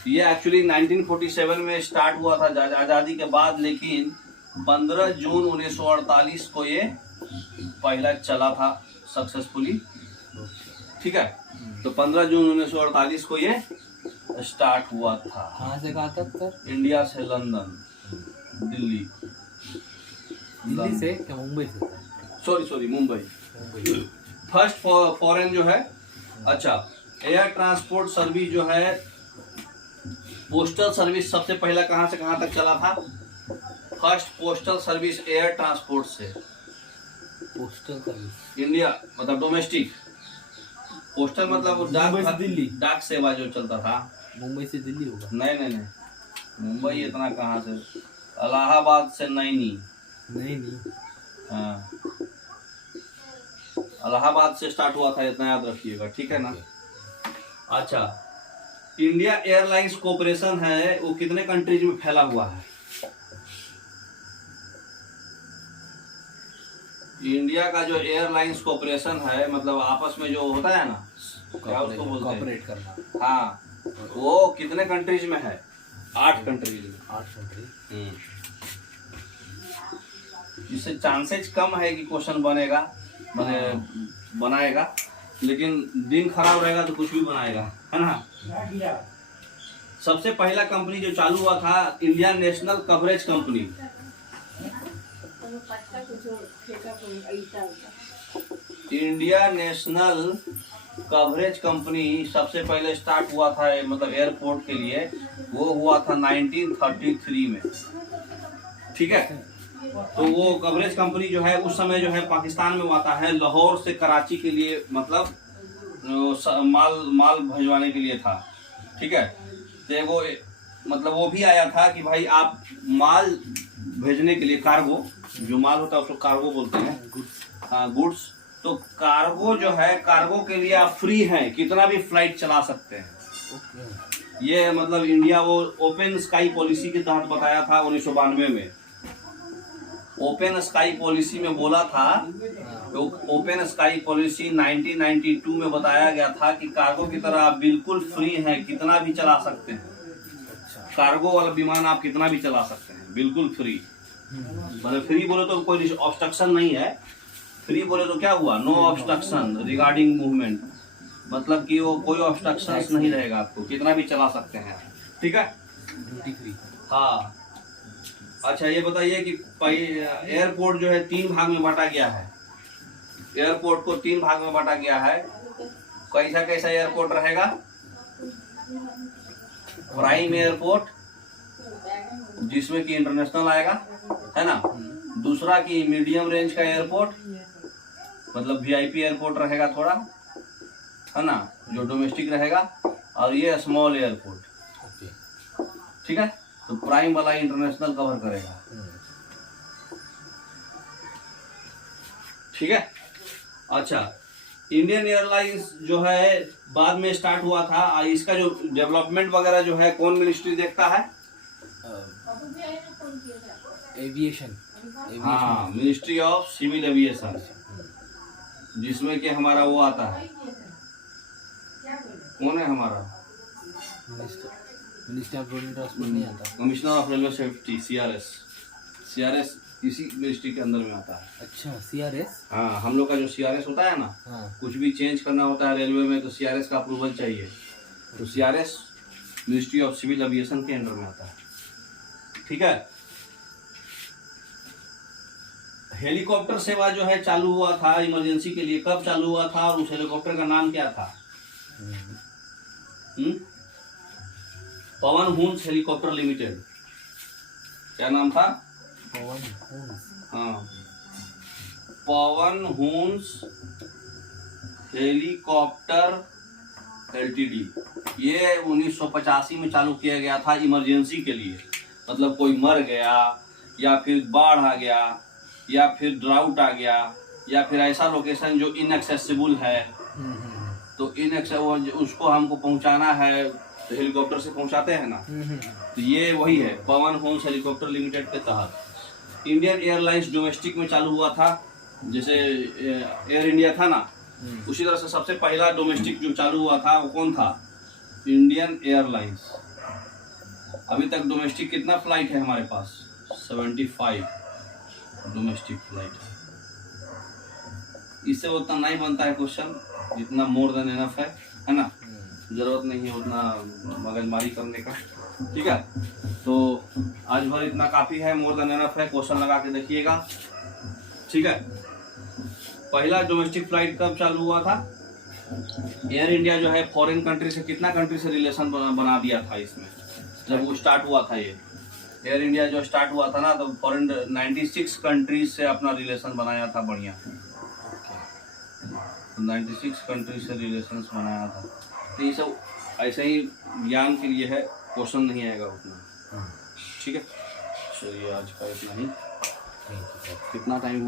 ये एक्चुअली 1947 में स्टार्ट हुआ था आज़ादी के बाद, लेकिन 15 जून 1948 को ये पहला चला था सक्सेसफुली, ठीक है। तो 15 जून 1948 को ये स्टार्ट हुआ था। कहाँ से कहाँ तक सर? इंडिया से लंदन, दिल्ली से क्या मुंबई से? सॉरी मुंबई। फर्स्ट फॉरेन जो है। अच्छा, एयर ट्रांसपोर्ट सर्विस जो है, पोस्टल सर्विस सबसे पहला कहाँ से कहाँ तक चला था? First postal service air transport से। पोस्टल सर्विस इंडिया मतलब डोमेस्टिक, पोस्टल मतलब वो डाक मुंबई से दिल्ली। डाक सेवा जो चलता था। मुंबई से दिल्ली होगा। नहीं नहीं नहीं, मुंबई इतना कहाँ से, इलाहाबाद से नैनी। नहीं हाँ, इलाहाबाद से स्टार्ट हुआ था, इतना याद रखिएगा, ठीक है ना। अच्छा, इंडिया एयरलाइंस कॉर्पोरेशन है, वो कितने कंट्रीज में फैला हुआ है? इंडिया का जो एयरलाइंस कॉर्पोरेशन है, मतलब आपस में जो होता है ना, क्या उसको बोलते हैं, कॉर्पोरेट करना। हाँ, वो कितने कंट्रीज में है? 8 कंट्रीज में। 8 कंट्री। इससे चांसेस कम है कि क्वेश्चन बनेगा, बनाएगा, लेकिन दिन खराब रहेगा तो कुछ भी बनाएगा, है ना। सबसे पहला कंपनी जो चालू हुआ था, Indian national coverage company. India national coverage company सबसे पहले स्टार्ट हुआ था, मतलब एयरपोर्ट के लिए, वो हुआ था 1933 में, ठीक है। तो वो कवरेज कंपनी जो है उस समय जो है पाकिस्तान में हुआ था, है लाहौर से कराची के लिए, मतलब माल भिजवाने के लिए था, ठीक है। तो वो मतलब वो भी आया था कि भाई आप माल भेजने के लिए, कार्गो जो माल होता है उसको कार्गो बोलते हैं, हाँ गुड्स। तो कार्गो जो है, कार्गो के लिए आप फ्री हैं, कितना भी फ्लाइट चला सकते हैं। ये मतलब इंडिया वो ओपन स्काई पॉलिसी के तहत बताया था 1992 में। ओपन स्काई पॉलिसी में बोला था, ओपन स्काई पॉलिसी 1992 में बताया गया था कि कार्गो की तरह आप बिल्कुल फ्री हैं, कितना भी चला सकते हैं। कार्गो वाला विमान आप कितना भी चला सकते हैं, बिल्कुल फ्री। मतलब फ्री बोले तो कोई ऑब्स्ट्रक्शन नहीं है, फ्री बोले तो क्या हुआ, नो ऑब्स्ट्रक्शन रिगार्डिंग मूवमेंट, मतलब कि वो कोई ऑब्स्ट्रक्शन नहीं रहेगा, आपको कितना भी चला सकते हैं, ठीक है, ड्यूटी फ्री। हाँ। अच्छा, ये बताइए कि एयरपोर्ट जो है 3 भाग में बांटा गया है, एयरपोर्ट को 3 भाग में बांटा गया है। कैसा कैसा एयरपोर्ट रहेगा? प्राइम एयरपोर्ट, जिसमें कि इंटरनेशनल आएगा, है ना। दूसरा कि मीडियम रेंज का एयरपोर्ट, मतलब वीआईपी एयरपोर्ट रहेगा थोड़ा, है ना, जो डोमेस्टिक रहेगा। और ये स्मॉल एयरपोर्ट, ठीक है। तो प्राइम वाला इंटरनेशनल कवर करेगा, ठीक है। अच्छा, इंडियन एयरलाइंस जो है बाद में स्टार्ट हुआ था, इसका जो डेवलपमेंट वगैरह जो है कौन मिनिस्ट्री देखता है? एविएशन। हाँ, मिनिस्ट्री ऑफ सिविल एविएशन, जिसमें कि हमारा वो आता है, कौन है हमारा? मिनिस्टर ऑफ रोड ट्रांसपोर्ट नहीं आता। Commissioner of railway safety, CRS इसी मिनिस्ट्री के अंदर में आता है। अच्छा, सीआरएस। हाँ, हम लोग का जो सीआरएस होता है ना, हाँ। कुछ भी चेंज करना होता है रेलवे में तो सीआरएस का अप्रूवल चाहिए, तो CRS ministry of civil aviation के अंडर में आता है, ठीक है। हेलीकॉप्टर सेवा जो है चालू हुआ था इमरजेंसी के लिए, कब चालू हुआ था और उस हेलीकॉप्टर का नाम क्या था? पवन हुंस हेलीकॉप्टर लिमिटेड, क्या नाम था? हाँ, पवन हुंस हेलीकॉप्टर एलटीडी। ये 1985 में चालू किया गया था इमरजेंसी के लिए, मतलब कोई मर गया या फिर बाढ़ आ गया या फिर ड्राउट आ गया या फिर ऐसा लोकेशन जो इनएक्सेसिबल है, तो उसको हमको पहुंचाना है, तो हेलीकॉप्टर से पहुंचाते हैं ना, तो ये वही है, पवन हुंस हेलीकॉप्टर लिमिटेड के तहत। इंडियन एयरलाइंस डोमेस्टिक में चालू हुआ था, जैसे एयर इंडिया था ना, उसी तरह से सबसे पहला डोमेस्टिक जो चालू हुआ था वो कौन था? Indian airlines. अभी तक डोमेस्टिक कितना फ्लाइट है हमारे पास? 75 डोमेस्टिक फ्लाइट है। इससे उतना नहीं बनता है क्वेश्चन, जितना मोर देन एनफ है ना, जरूरत नहीं है उतना मगजमारी करने का, ठीक है। तो आज भर इतना काफी है, मोर देन एनफ है, क्वेश्चन लगा के देखिएगा, ठीक है। पहला डोमेस्टिक फ्लाइट कब चालू हुआ था? एयर इंडिया जो है फॉरेन कंट्री से कितना कंट्री से रिलेशन बना दिया था इसमें, जब वो स्टार्ट हुआ था। ये एयर इंडिया जो स्टार्ट हुआ था ना, तो फॉरेन 96 कंट्रीज से अपना रिलेशन बनाया था, बढ़िया, 96 कंट्री से रिलेशंस बनाया था। तो ये सब ऐसे ही ज्ञान के लिए है, क्वेश्चन नहीं आएगा उतना। ठीक है, चलिए आज का इतना ही। कितना टाइम हुआ?